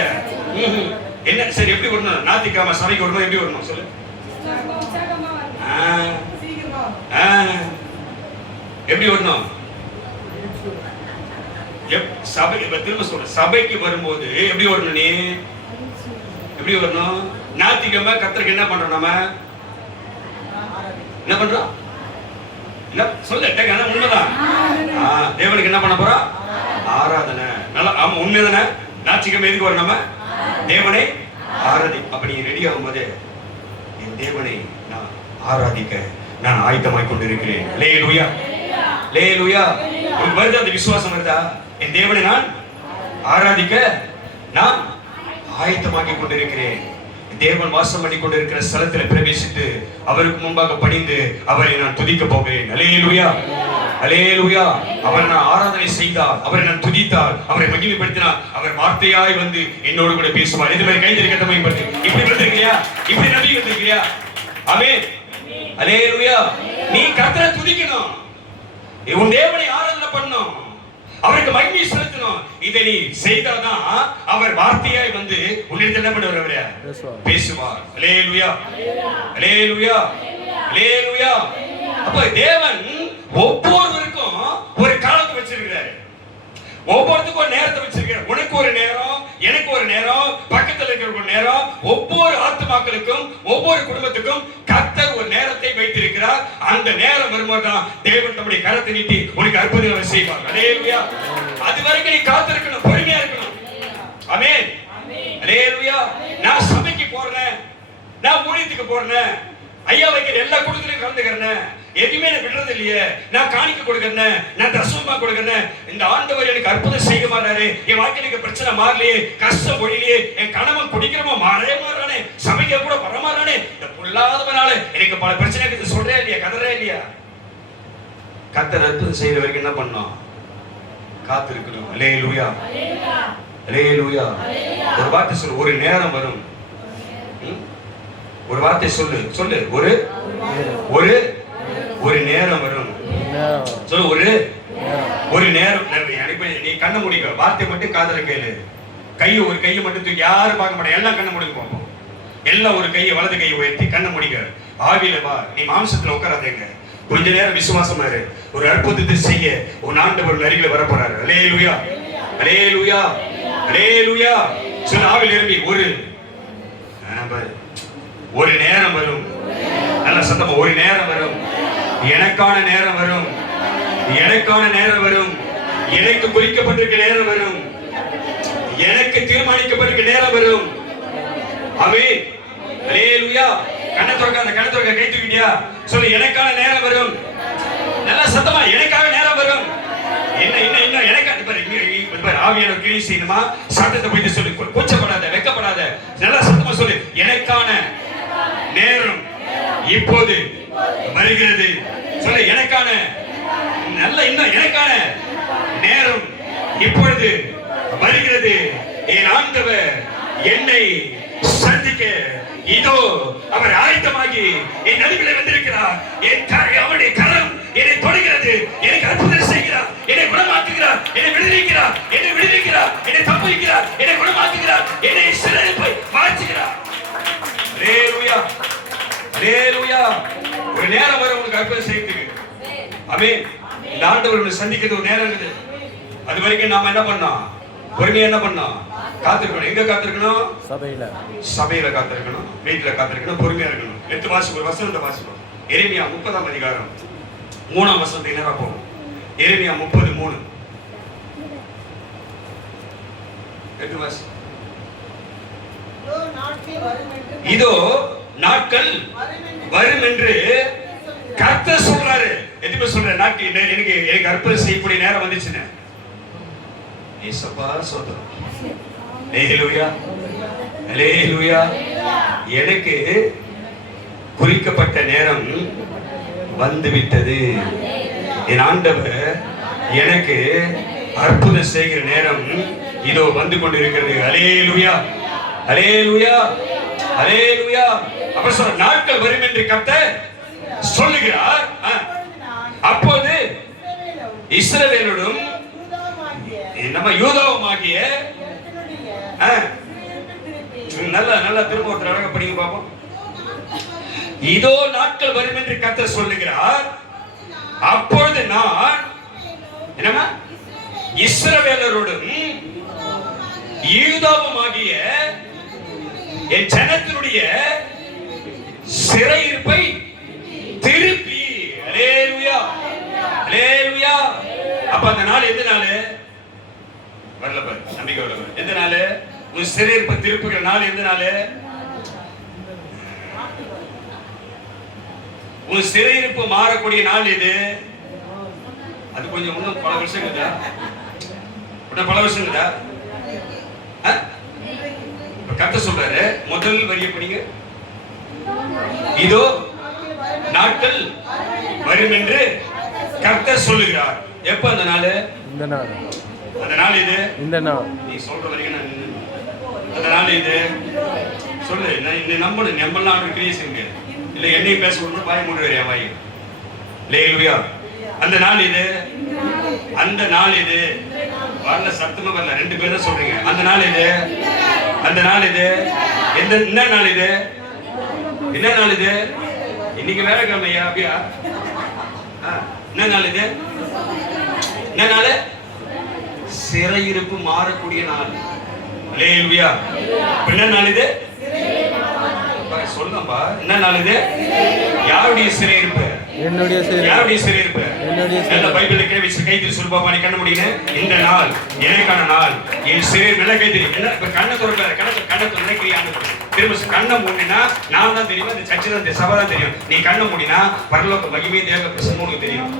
என்ன சரி, எப்படி வரணும்? ஞாயிற்றுக்கிழமை சபைக்கு வரணும். எப்படி வரணும் சொல்லு? எப்படி வரணும்? சபை திரும்ப சொல்லு, சபைக்கு வரும்போது எப்படி வரணும்? நீ எப்படி வரணும்? ஞாயிற்றுக்கிழமை கர்த்தருக்கு என்ன பண்றோம்? நம்ம என்ன பண்றோம்? என்ன சொல்ல உண்மைதான். தேவனுக்கு என்ன பண்ண போறோம்? ஆராதனை. நல்லா, ஆமா, உண்மைதானே. ஞாயிற்றுக்கிழமை எதுக்கு வரும்? நம்ம தேவனை ஆராதி. அப்ப நீ ரெடி ஆகும் போது, என் தேவனை நான் ஆராதிக்க நான் ஆயத்தமாய் கொண்டிருக்கிறேன். அல்லேலூயா, அல்லேலூயா. உங்களுக்கு வருது அந்த விசுவாசம் வருதா? என் தேவனை நான் ஆராதிக்க நான் ஆயத்தமாக்கி கொண்டிருக்கிறேன். தேவன் வாசம் பண்ணி கொண்டிருக்கிற ஸ்தலத்தில் பிரவேசித்து அவருக்கு முன்பாக பணிந்து அவரை நான் துதிக்க போகிறேன். அல்லேலூயா, அல்லேலூயா. அவர் நான் ஆராதனை செய்தார், அவரை நான் துதித்தார், அவரை மகிமைப்படுத்தினார், அவர் வார்த்தையாய் வந்து என்னோடு கூட பேசுவார். இது மாதிரி கைது கட்ட மகிமைப்படுத்தி இப்படி வந்திருக்கியா? இப்படி நம்பி வந்திருக்கியா? ஆமென், அல்லேலூயா. நீ கர்த்தரை துதிக்கணும், உன் தேவனை ஆராதனை பண்ணணும், அவருக்கு மகிமை செலுத்தணும். இதை நீ செய்தாதான் அவர் வார்த்தையாய் வந்து உன்னிடத்தில் என்ன பண்ணுவார்? அவரே பேசுவார். அல்லேலூயா, அல்லேலூயா, அல்லேலூயா. அப்ப தேவன் ஒவ்வொருவருக்கும் ஒரு காலத்தை வச்சிருக்கிறாரு, ஒவ்வொருத்துக்கும் ஒரு நேரத்தை வச்சிருக்கிறார். உனக்கு ஒரு நேரம், எனக்கு ஒரு நேரம், பக்கத்தில் இருக்கிற ஒரு நேரம். ஒவ்வொரு ஆத்துமாக்களுக்கும் ஒவ்வொரு குடும்பத்துக்கும் கர்த்தர் ஒரு நேரத்தை வைத்திருக்கிறார். அந்த நேரம் வரும்போதுதான் தேவன் நம்முடைய கரத்தை நீட்டி உனக்கு அற்புதங்களை செய்வார். அல்லேலூயா. அது வரைக்கும் நீ காத்திருக்கணும், பொறுமையா இருக்கணும். ஆமென், அல்லேலூயா. நான் சபைக்கு போறேன், நான் ஊழியத்துக்கு போறேன், ஐயா வைக்கிற எல்லா கூட்டத்திலையும் கலந்துக்கிறேன், எதுவுமே நான் விடுறது இல்லையே, நான் காணிக்க கொடுக்கிறேன், நான் தசமமா கொடுக்கிறேன், இந்த ஆண்டவர் எனக்கு அற்புதம் செய்ய மாட்டாரு, என் வாழ்க்கையில எனக்கு பிரச்சனை மாறலையே, கஷ்டம் ஒழிலையே, என் கணவன் குடிக்கிறவோ மாறவே மாறானே, சபைக்கு கூட வரமாறானே, இந்த பொல்லாதவனால எனக்கு பல பிரச்சனைக்கு சொல்றே இல்லையா, கதறே இல்லையா? கர்த்தர் அற்புதம் செய்யற வரைக்கும் என்ன பண்ணோம்? காத்திருக்கணும். அல்லேலூயா, அல்லேலூயா. ஒரு வார்த்தை சொல்லு, ஒரு நேரம் வரும். ஒரு வார்த்தை சொல்லு, சொல்லு, ஒரு ஒரு ஒரு நேரம் வரும். சொல்லு, ஒரு நேரம். நீ கண்ணை முடிக்க, வார்த்தை மட்டும் காதல கேளு. ஒரு கையை மட்டும் தூக்கி யாரும் பார்க்க மாட்டேன், எல்லாம் கண்ணை முடிக்க போவோம். எல்லாம் ஒரு கையை, வலது கையை உயர்த்தி கண்ணை முடிக்க. ஆவியில வா, நீ மாம்சத்துல உட்காராதேங்க. கொஞ்ச நேரம் விசுவாசமா இரு. ஒரு அற்புதத்தை செய்ய உன் ஆண்டவர் அருகில வர போறாரு. அல்லேலூயா, அல்லேலூயா, அல்லேலூயா. சொல்ல, ஆவியில எழும்பி ஒரு நேரம் வரும். நல்ல சத்தமா, ஒரு நேரம் வரும். எனக்கான நேரம் வரும், எனக்கான நேரம் வரும், எனக்கு குறிக்கப்பட்டிருக்க நேரம் வரும், எனக்கு தீர்மானிக்கப்பட்டிருக்க நேரம் வரும். ஆமென், அல்லேலூயா. கண்ணை திறக்க, அந்த கண்ணை திறக்க, கை தூக்கிட்டியா? சொல்லு, எனக்கான நேரம் வரும். நல்ல சத்தமா, எனக்காக நேரம் வரும். என்ன என்ன என்ன எனக்கான ஆவியான கிளி செய்யணுமா? சத்தத்தை போய் சொல்லு, கூச்சப்படாத, வெக்கப்படாத, நல்ல சத்தமா சொல்லு, எனக்கான நேரம் இப்போது வருகிறது. சொல்ல, எனக்கான நல்ல இன்னும் எனக்கான நேரம் இப்பொழுது வருகிறது. என் ஆண்டவர் என்னை சந்திக்க இதோ அவர் ஆயத்தமாகி என் நடுவில் வந்திருக்கிறார். அவருடைய கரம் என்னை தொடுகிறது, எனக்கு அற்புதம் செய்கிறார், என்னை குணமாக்குகிறார், என்னை விடுவிக்கிறார், என்னை விடுவிக்கிறார், என்னை தப்புவிக்கிறார், என்னை குணமாக்குகிறார், என்னை சிறையில் போய் மாற்றுகிறார். அல்லேலூயா, அல்லேலூயா. ஒரு நேரம் வரும் உங்களுக்கு அற்புதம் செய்யறதுக்கு. ஆமென். இந்த ஆண்டவர் உங்களை சந்திக்கிறது ஒரு நேரம் இருக்குது. அது வரைக்கும் நாம என்ன பண்ணோம்? பொறுமையா என்ன பண்ணோம்? காத்திருக்கணும். எங்க காத்திருக்கணும்? சபையில. சபையில காத்திருக்கணும், வீட்டுல காத்திருக்கணும், பொறுமையா இருக்கணும். எடுத்து வாசி, ஒரு வசனத்தை வாசிப்போம். எரேமியா 30ஆம் அதிகாரம் 3ஆம் வசனத்துக்கு நேரா போகும். எரேமியா 30:3. இதோ நாட்கள் வரும் என்று கர்த்தர் சொல்றாரு. எதுக்கு சொல்ற? எனக்கு அற்புதம் செய்யக்கூடிய நேரம் வந்துச்சுன்னு. எனக்கு குறிக்கப்பட்ட நேரம் வந்துவிட்டது. என் ஆண்டவர் எனக்கு அற்புதம் செய்கிற நேரம் இதோ வந்து கொண்டிருக்கிறது. அல்லேலூயா, அல்லேலூயா, அல்லேலூயா. அப்ப சொல்ற நாட்கள் வரும் என்று கர்த்தர் சொல்லுகிறார். அப்போது இஸ்ரவேலோடும் நம்ம யூதாவுமாகிய நல்லா திரும்ப ஒருத்தர் அழகா படிங்க பாப்போம். இதோ நாட்கள் வரும் என்று கர்த்தர் சொல்லுகிறார். அப்பொழுது நான் என்னமா இஸ்ரவேலரோடும் யூதாவுமாகிய என் ஜனத்தினுடைய சிறையிருப்பை திருப்பி. அல்லேலூயா, அல்லேலூயா. அப்ப அந்த நாள் எந்த நாள்? வரல பாரு, நம்பிக்கை வரல. எந்த நாள்? உன் சிறையிருப்பை திருப்புகிற நாள் எந்த நாள்? உன் சிறையிருப்பு மாறக்கூடிய நாள் இது. அது கொஞ்சம் இன்னும் பல வருஷம் இருக்குதா? பல வருஷம் இருக்குதா? கர்த்தர் சொல்றாரு, முதல் வரிய படிங்க. இதோ நாட்கள் வரும் என்று கர்த்தர் சொல்லுகிறார். எப்ப அந்த நாள்? இந்த நாள். அந்த நாள் இது. இந்த நாள் நீ சொல்ற வரைக்கும் நான் அந்த நாள் இது சொல்லு. நான் நம்பணும். நம்பலாம் கிரியேஷன் இல்ல என்னையும் பேச விடணும். பாய் மூடு வரையா வாய். அல்லேலூயா. அந்த நாள் இது. அந்த நாள் இது. வரல, சத்தமா வரல. ரெண்டு பேரும் சொல்றீங்க. அந்த நாள் இது. அந்த நாள் இது. என்ன நாள் இது? என்ன நாள் இது? இன்னைக்கு வேலைக்கிழமையா? அப்படியா? என்ன நாள் இது? என்ன நாள்? சிறையிருப்பு மாறக்கூடிய நாள். அல்லேலூயா. என்ன நாள் இது? சொல்லுங்கப்பா, என்ன நாள் இது? யாருடைய சிறையிருப்பு? என்னுடைய சிறையிருப்பு. யாருடைய சிறையிருப்பு? என்னுடைய சிறையிருப்பு. பைபிள்ல கைதிரி சொல்லுப்பா, நீ கண்ண முடியுங்க. இந்த நாள் எனக்கான நாள். என் சிறை நல்ல கைதிரி. என்ன கண்ணை திறக்கல, கண்ணை நினைக்கிறியான்னு திரும்ப கண்ணை மூடினா நான் தான் தெரியும், அந்த சர்ச்சை தான் சபை தான் தெரியும். நீ கண்ணை மூடினா பரலோக மகிமை தேவ பிரசன்னம் உனக்கு தெரியும்.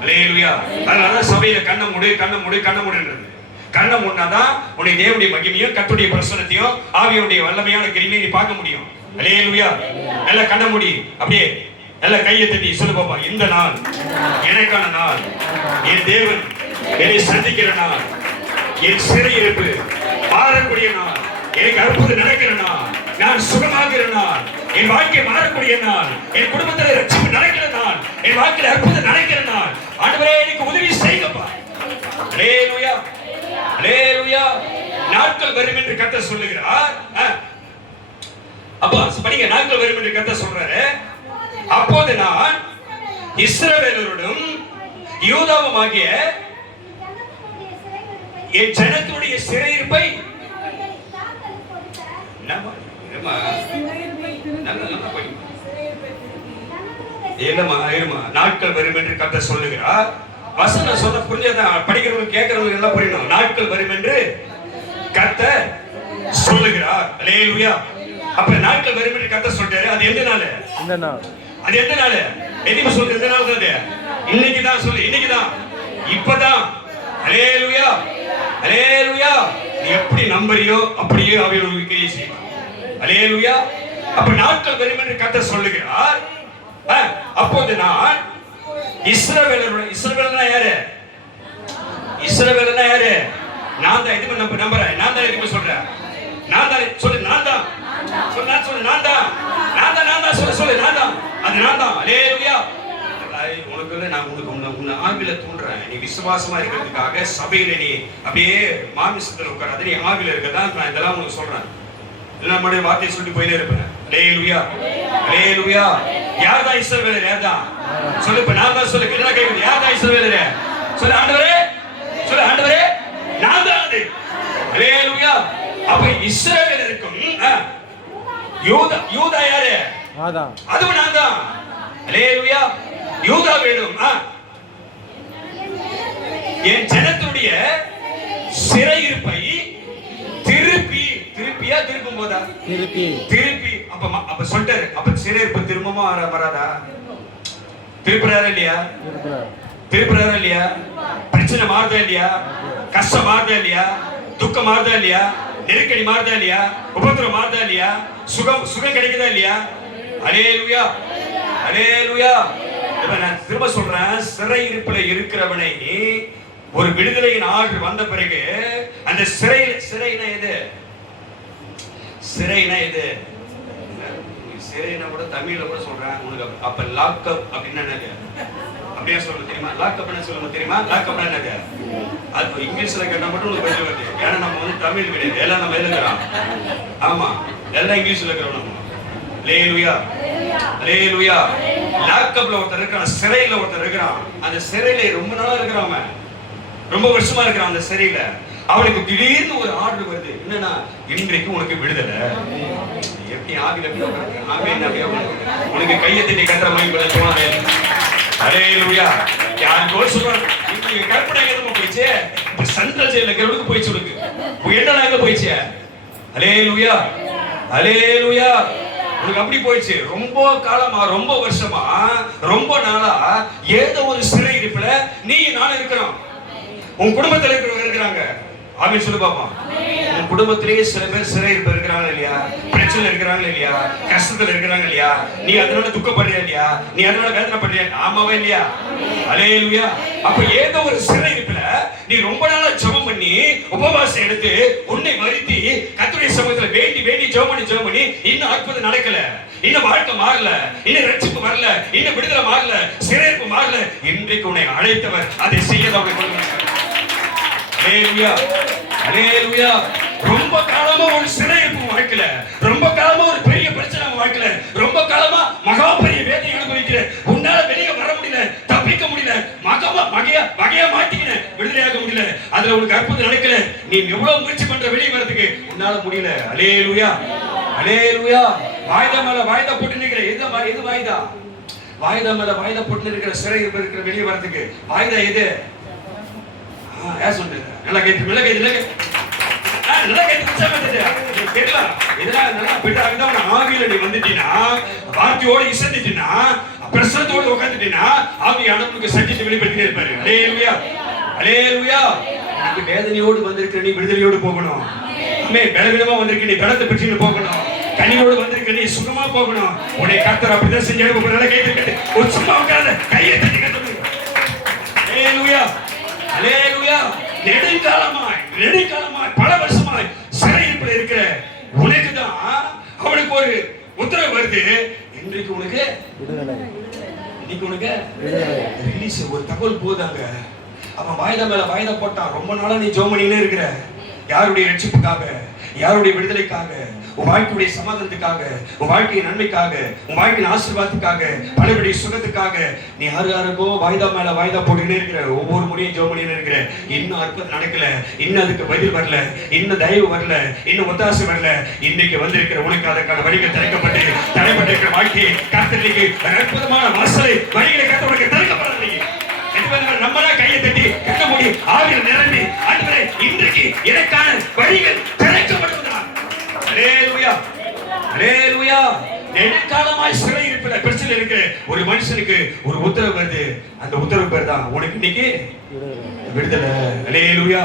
அல்லேலூயா. அதனால சபையில கண்ணை மூடு, கண்ணை மூடு, கண்ணை மூடுன்றது. கண்ணை மூடினாதான் உன்னுடைய தேவனுடைய மகிமையும் கர்த்தருடைய பிரசன்னத்தையும் ஆவியுடைய வல்லமையான கிரியை நீ பார்க்க முடியும். அல்லேலூயா. நல்ல கண்ணை மூடி அப்படியே நல்ல கையை தட்டி சொல்லு பாப்பா, இந்த நாள் எனக்கான நாள். என் தேவன் என்னை சந்திக்கிற நாள். என் சிறையிருப்பு மாறக்கூடிய நாள். எனக்கு அற்புதம் நடக்கிற நாள். நான் சுகமாகிற நாள். என் வாழ்க்கை மாறக்கூடிய நாள். என் குடும்பத்தில் ரட்சிப்பு நடக்கிற நாள். என் வாழ்க்கையில் அற்புதம் நடக்கிற நாள். ஆண்டவரே எனக்கு உதவி செய்யுங்கப்பா. அல்லேலூயா, அல்லேலூயா. நாட்கள் வரும் என்று கர்த்தர் சொல்லுகிறார். அப்பா படிங்க. நாட்கள் வரும் என்று கர்த்தர் சொல்றாரு. அப்போது நான் இஸ்ரவேலரோடும் யூதாவுமாகிய என் ஜனத்தினுடைய சிறையிருப்பை நாட்கள் வரும் என்று கர்த்தர் சொல்லுகிறார். வசனம் சொல்ல புரிஞ்சதா? படிக்கிறவங்க கேட்கிறவங்க எல்லாம் புரியணும். நாட்கள் வரும் என்று கர்த்தர் சொல்லுகிறார். அல்லேலூயா. அப்ப நாட்கள் வரும் என்று கர்த்தர் சொல்றாரு. அது எந்த நாள்? இந்த நாள். அது எந்த நாள்? எதுக்கு சொல்றது? எந்த நாள் தான்? இன்னைக்கு தான் சொல்லு. இன்னைக்கு தான், இப்பதான். அல்லேலூயா, அல்லேலூயா. நீ எப்படி நம்பறியோ அப்படியே ஆவியானவர் கிரியை செய்வார். அல்லேலூயா. அப்ப நாட்கள் வரும் என்று கர்த்தர் சொல்லுகிறார். அப்போது நான் இஸ்ரவேலரோட, இஸ்ரவேலனா யாரு? இஸ்ரவேலனா யாரு? நான் தான். எதுக்கு நம்புறேன்? நான் தான். எதுக்கு சொல்றேன்? நான் தான். சொல்லு. நான் தான். சொல்லு. நான் சொல்லு. நான் தான். நான் தான். நான் தான். சொல்லு. சொல்லு. நான் தான். அது நான் தான். அல்லேலூயா. உனக்குள்ள நான் உன்னை ஆவில தூண்டுறேன். நீ விசுவாசமா இருக்கிறதுக்காக சபையில நீ அப்படியே மாமிசத்துல உட்காராத. நீ ஆவில இருக்கதான் நான் இதெல்லாம் உனக்கு சொல்றேன். நம்முடைய வார்த்தையை சொல்லி போயிட்டே இருப்பேன். அல்லேலூயா, அல்லேலூயா. யார் தான் இஸ்ரவேலர்? யார் தான்? சொல்லு. இப்ப நான் தான். சொல்லு. கிட்ட கேக்குது. யார் தான் இஸ்ரவேலர்? சொல்லு. ஆண்டவரே. சொல்லு. ஆண்டவரே நான் தான் அது. அல்லேலூயா. அப்ப இஸ்ரவேலருக்கும் யூதா யாரு? ஆதாம். அதுவும் நான் தான். அல்லேலூயா. யூதா வேணும். என் ஜனத்துடைய சிறையிருப்பை போதா? திருப்பி அப்ப சொல்லிட்டாரு. அப்ப சிறையிருப்பு திரும்பவும் வராதா? திருப்புறாரா இல்லையா? திருப்புறாரா இல்லையா? பிரச்சனை மாறுதா இல்லையா? கஷ்டம் மாறுதா இல்லையா? துக்கம் மாறுதா இல்லையா? நெருக்கடி மாறுதா இல்லையா? உபத்திரம் மாறுதா இல்லையா? சுகம் கிடைக்குதா இல்லையா? அல்லேலூயா, அல்லேலூயா. இப்ப நான் திரும்ப சொல்றேன், சிறையிருப்புல இருக்கிறவனை ஒரு விடுதலையின் ஆர்டர் வந்த பிறகு அந்த சிறைனா எது? சிறைனா எது? சிறைனா கூட தமிழ்ல கூட சொல்றேன் உனக்கு. அப்ப லாக்அப் அப்படின்னா என்னது? அப்படியே சொல்ல தெரியுமா? லாக்அப் என்ன சொல்லுங்க தெரியுமா? லாக்அப் என்னது? அது இங்கிலீஷ்ல கேட்டா மட்டும் உங்களுக்கு பதில் வருது. ஏன்னா நம்ம வந்து தமிழ் கிடையாது, எல்லாம் நம்ம எழுதுறோம். ஆமா, எல்லாம் இங்கிலீஷ்ல இருக்கிறோம் நம்ம. அல்லேலூயா, அல்லேலூயா. லாக்அப்ல ஒருத்தர் இருக்கிறான், சிறையில ஒருத்தர் இருக்கிறான். அந்த சிறையில ரொம்ப நாளா இருக்கிறான், அவன் ரொம்ப வருஷமா இருக்கிறான் அந்த சிறையில. அவனுக்கு திடீர்னு ஒரு ஆர்டர் வருது. என்னன்னா, இன்றைக்கு உனக்கு விடுதலை. எப்படி ஆவில உனக்கு கையை தட்டி கட்டுற மாதிரி போனாரு. அல்லேலூயா. யார் கோல் சொல்றாங்க, நீங்க கற்பனை எதுவும் போயிடுச்சு. இப்ப சென்ட்ரல் ஜெயில இருக்கிறவனுக்கு போயிடுச்சு. உனக்கு என்னடா எங்க போயிடுச்சு? அல்லேலூயா, அல்லேலூயா. உனக்கு அப்படி போயிடுச்சு. ரொம்ப காலமா, ரொம்ப வருஷமா, ரொம்ப நாளா ஏதோ ஒரு சிறை இருப்புல நீ நான் இருக்கிறோம். உன் குடும்பத்துல இருக்கிறாங்க. ஆமென் சொல்லு பாப்பா. உன் குடும்பத்திலேயே சில பேர் சிறை இருப்பு இருக்கிறாங்க இல்லையா? பிரச்சனை இருக்கிறாங்க இல்லையா? கஷ்டத்துல இருக்கிறாங்க இல்லையா? நீ அதனால துக்கப்படுறியா இல்லையா? நீ அதனால வேதனைப்படுறியா? ஆமாவே இல்லையா? அல்லேலூயா. அப்ப ஏதோ ஒரு சிறை இருப்புல நீ ரொம்ப நாளா ஜெபம் பண்ணி உபவாசம் எடுத்து உன்னை வருத்தி கர்த்தருடைய சமூகத்துல வேண்டி ஜெபம் பண்ணி இன்னும் அற்புதம் நடக்கல, இன்னும் வாழ்க்கை மாறல, இன்னும் ரட்சிப்பு வரல, இன்னும் விடுதலை மாறல, சிறையிருப்பு மாறல. இன்றைக்கு உன்னை அழைத்தவர் அதை செய்யதான் உன்னை கொண்டு வந்தார். அல்லேலூயா, அல்லேலூயா. ரொம்ப காலமா ஒரு சிறையிருப்பு வாழ்க்கையில, ரொம்ப காலமா ஒரு பெரிய பிரச்சனை வாழ்க்கையில, ரொம்ப காலமா மகா பெரிய வேதனை அனுபவிக்கிற, உன்னால வெளியே வர முடியல, தப்பிக்க முடியல, வகையா மாட்டிக்கின, விடுதலையாக முடியல, அதுல உனக்கு அற்புதம் நடக்கல. நீ எவ்வளவு முயற்சி பண்ற வெளியே வரதுக்கு உன்னால முடியல. அல்லேலூயா, அல்லேலூயா. வாய்தா மேல வாய்தா போட்டு நிக்கிற. எது வாய்தா? வாய்தா மேல வாய்தா போட்டு இருக்கிற சிறையிருப்பு இருக்கிற வெளியே வரதுக்கு வாய்தா எது? யார் சொல்றீங்க? நல்லா கேட்டு நல்லா கேட்டு கேட்கலாம். இதெல்லாம் நல்லா பிட்டாக ஆவியில நீ வந்துட்டீன்னா, வார்த்தையோட இசைந்துட்டீன்னா, பிரசனத்தோடு உட்காந்துட்டீன்னா, ஆவி அனுப்புக்கு சட்டிட்டு வெளிப்படுத்தினே இருப்பாரு. அல்லேலூயா, அல்லேலூயா. நீ வேதனையோடு வந்திருக்கிற நீ விடுதலையோடு போகணும். பலவிதமா வந்திருக்க நீ பலத்தை பெற்று போகணும். கனியோடு வந்திருக்க நீ சுகமா போகணும். உன்னை கர்த்தர் அப்படிதான் செஞ்சாரு. நல்லா கேட்டு ஒரு சும்மா உட்கார்ந்த கையை தட்டி கட்டுங்க. அல்லேலூயா, அல்லேலூயா. நெடுங்காலமாய் பல வருஷமாய் சிறையிருப்பில் இருக்கிற உனக்கு தான் அவனுக்கு ஒரு உத்தரவு வருது. இன்றைக்கு உனக்கு ரிலீஸ் ஒரு தகவல் போதாங்க. அவன் வாய்தா மேல வாய்தா போட்டான். ரொம்ப நாளா நீ ஜெபம் பண்ணினே இருக்கிற. யாருடைய ரட்சிப்புக்காக, யாருடைய விடுதலைக்காக, உன் வாழ்க்கையுடைய சமாதானத்துக்காக, உன் வாழ்க்கையின் நன்மைக்காக, உன் வாழ்க்கையின் ஆசீர்வாதத்துக்காக, பலருடைய சுகத்துக்காக நீ யாருக்கோ வாய்தா மேல வாய்தா போட்டுக்கிட்டே இருக்கிற. ஒவ்வொரு முறையும் ஜெபம் பண்ணினே இருக்கிற. இன்னும் அற்புதம் நடக்கல, இன்னும் அதுக்கு பதில் வரல, இன்னும் தயவு வரல, இன்னும் ஒத்தாசை வரல. இன்னைக்கு வந்திருக்கிற உனக்கு அதற்கான வழிகள் திறக்கப்பட்டு தடைப்பட்டிருக்கிற வாழ்க்கையை கர்த்தருக்கு அற்புதமான வாசலை வழிகளை கர்த்தர் உனக்கு திறக்கப்படவில்லை. நம்மளா கையை தட்டி கட்ட முடி ஆவியில் நிரம்பி ஆண்டவரே இன்றைக்கு எனக்கான வழிகள் திறக்கப்படுவதாக. அல்லேலூயா, அல்லேலூயா. நெடுங்காலமாய் சிறை இருப்பில பிரச்சனை இருக்கிற ஒரு மனுஷனுக்கு ஒரு உத்தரவு வருது. அந்த உத்தரவு பேர் தான் உனக்கு இன்னைக்கு விடுதலை. அல்லேலூயா,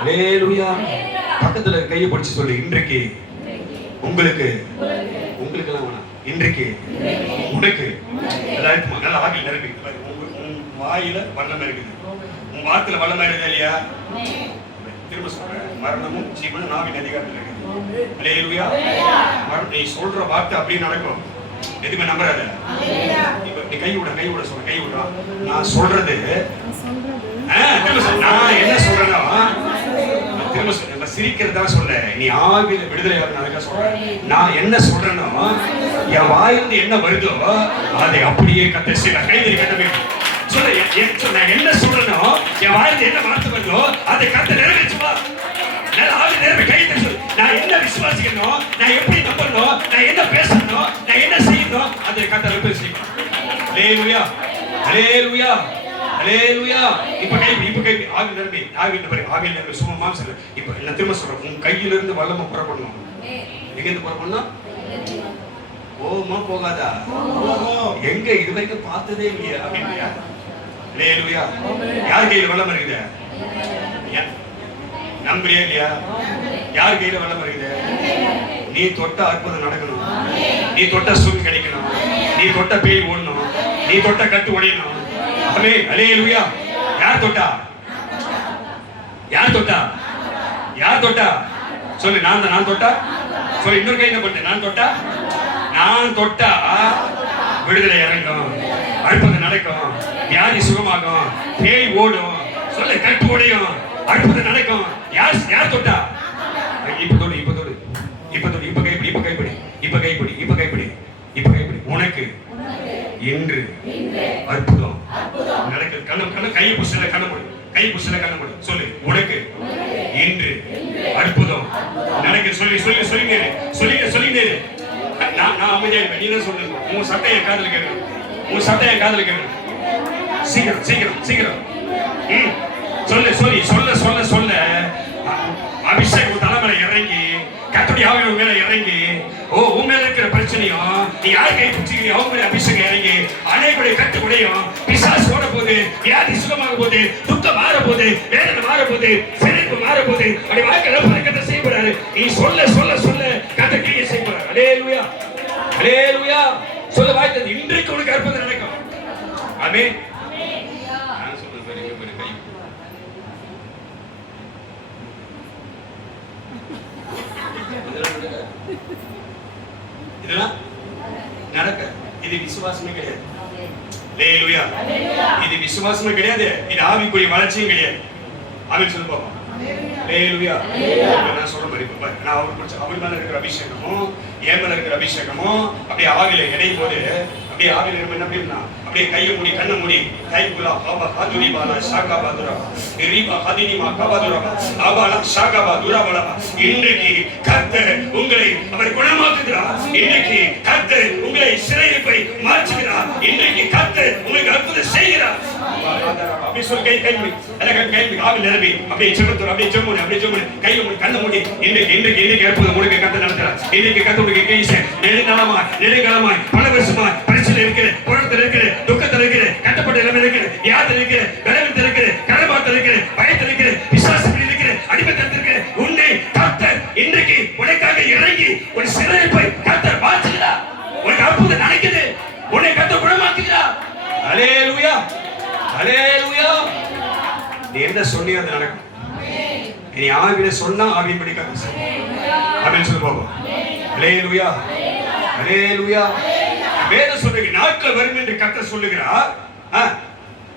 அல்லேலூயா. பக்கத்துல கையை பிடிச்சு சொல்லு, இன்றைக்கு உங்களுக்கு எல்லாம் வேணாம், இன்றைக்கு உனக்கு எல்லாருக்கும் நல்ல ஆவியில் நிரம்பி. வாயில வல்லமை இருக்குது, உன் வார்த்தையில வல்லமை இருக்குது இல்லையா? திரும்ப சொல்றேன், மரணமும் ஜீவனும் நாவின் அதிகாரத்தில் இருக்குது. அல்லேலூயா. நீ சொல்ற வார்த்தை அப்படியே நடக்கும். எதுவுமே நம்புறாத. நீ கை விட சொல்ற, கை விடுறா. நான் சொல்றது நான் என்ன சொல்றேன்னா, திரும்ப சொல்ல சிரிக்கிறதா சொல்ல, நீ ஆவியில விடுதலை நடக்க சொல்ற. நான் என்ன சொல்றேன்னா, என் வாயிலிருந்து என்ன வருதோ அதை அப்படியே கத்த செய்ய கைது கட்ட சொல்ல. நான் என்ன சொல்றேனோ, என் வாயிலிருந்து என்ன வார்த்தை வருதோ அதை கத்த நிறைவேற்றுவா. நான் என்ன விசுவாசிக்கணும், நான் எப்படி நம்பணும், நான் என்ன பேசணும், நான் என்ன செய்யணும், அதை கத்த செய்யணும். அல்லேலூயா, அல்லேலூயா, அல்லேலூயா. இப்ப கை ஆவி நிரம்பி ஆவி நிரம்பி சும்மா சொல்ல. இப்ப நான் திரும்ப சொல்றேன், உன் கையிலிருந்து வல்லமை புறப்படணும். எங்க இருந்து புறப்படணும்? போமா போகாதா? எங்க இது வரைக்கும் பார்த்ததே இல்லையா அப்படின்றியா? அல்லேலூயா. யார் கையில வல்லம் இருக்குது? நம்புறியா இல்லையா? யார் கையில வல்லம் இருக்குது? நீ தொட்ட அற்புதம் நடக்கணும், நீ தொட்ட சுகம் கிடைக்கணும், நீ தொட்ட பேய் ஓடணும், நீ தொட்ட கட்டு உடையணும். ஆமென். அல்லேலூயா. யார் தொட்டா? யார் தொட்டா? யார் தொட்டா? சொல்லு. நான் தொட்டா சொல்லு. இன்னொரு கை என்ன பண்ண? நான் தொட்டா விடுதலை இறங்கும், அற்புதம் நடக்கும், வியாதி சுகமாகும், பேய் ஓடும். சொல்லு. கட்டு உடையும், அற்புதம் நடக்கும். யார் தொட்டா? இப்ப கைப்பிடி. உனக்கு இன்று அற்புதம் நடக்குது. கண்ணு கை புஷல கண்ண மூடு. சொல்லு. உனக்கு இன்று அற்புதம் நடக்குது. சொல்லிங்க. நான் அமைதியா இருப்பேன். நீ தான் சொல்லுங்க. உன் சத்தம் என் காதுல கேட்கணும். சீக்கிரம். சொல்ல அபிஷேகம் தலைமையில இறங்கி, கர்த்தருடைய ஆவியான மேல இறங்கி, உன் மேல இருக்கிற பிரச்சனையும் நீ யார் கை பிடிச்சிக்கிறீங்க அவங்க மேல அபிஷேகம் இறங்கி, அனைவருடைய கட்டு உடையும், பிசாசு ஓட போது, வியாதி சுகமாக போது, துக்கம் மாற போது, வேதனை மாற போது, சிறைப்பு மாற போது, அப்படி வாழ்க்கையில பறக்கத்தை செய்யப்படுறாரு. நீ சொல்ல கர்த்தர் கிரியை செய்யப்படுறாரு. அல்லேலூயா. சொல்ல வாய்த்தது இன்றைக்கு உனக்கு அற்புதம் நடக்கும். ஆமென். இதெல்லாம் நடக்க. இது விசுவாசமே கிடையாது. அல்லேலூயா. இது விசுவாசமே கிடையாது. இது ஆவிக்குரிய வளர்ச்சியும் கிடையாது. ஆமென் சொல்லு பாப்போம். அல்லேலூயா. நான் சொல்ற மாதிரி நான் அவர் மேல இருக்கிற அபிஷேகமும் என் மேல இருக்கிற அபிஷேகமும் அப்படியே ஆவில இணையும் போது அப்படியே ஆவில என்ன அப்படின்னா அப்படியே கையை மூடி கண்ணை மூடி கைகுலா பாபா ஹதுரி பாலா ஷாகாபா துரபா ரிபா ஹதினிமா பாபா துரபா ஆபாலா ஷாகாபா துரபா. இன்றைக்கு கர்த்தர் உங்களை அவர் குணமாக்குகிறார். இன்றைக்கு கர்த்தர் உங்களை சிறையிருப்பை மாற்றுகிறார். இன்றைக்கு கர்த்தர் உங்களுக்கு அற்புதம் செய்கிறார். அப்படி சொல்லி கை மூடி ஆவில் நிரம்பி அப்படியே செம்மத்தூர் அப்படியே செம்மு கையை மூடி கண்ணை மூடி இன்றைக்கு அற்புதம் உங்களுக்கு கர்த்தர் நடத்துறார். இன்றைக்கு கர்த்தர் உங்களுக்கு கை நெடுங்காலமாய் பல வருஷமாய் பிரச்சனை இருக்கிற, குழப்பத்தில் இருக்கிற, துக்கத்தில் இருக்கிற, கட்டப்பட்ட நிலைமை இருக்கிற, வியாதியில் இருக்கிற, பலவீனத்தில் இருக்கிற, கடமாட்டத்தில் இருக்கிற, பயத்தில் இருக்கிற, விசுவாசத்தில் இருக்கிற, அடிமைத்தனத்தில் இருக்கிற உன்னை கர்த்தர் இன்றைக்கு உனக்காக இறங்கி ஒரு சிறையிருப்பை கர்த்தர் மாற்றுகிறார். உனக்கு அற்புதம் நடக்குது. உன்னை கர்த்தர் குணமாக்குகிறார். அல்லேலூயா. நீ என்ன சொன்னியோ அது நடக்கும். நீ ஆவியில சொன்னா ஆவியின் படி கர்த்தர் ஆமென் சொல்லு பாப்போம். அல்லேலூயா. வேதம் சொல்லுங்க நாட்கள் வரும் என்று கர்த்தர் சொல்லுகிறார்.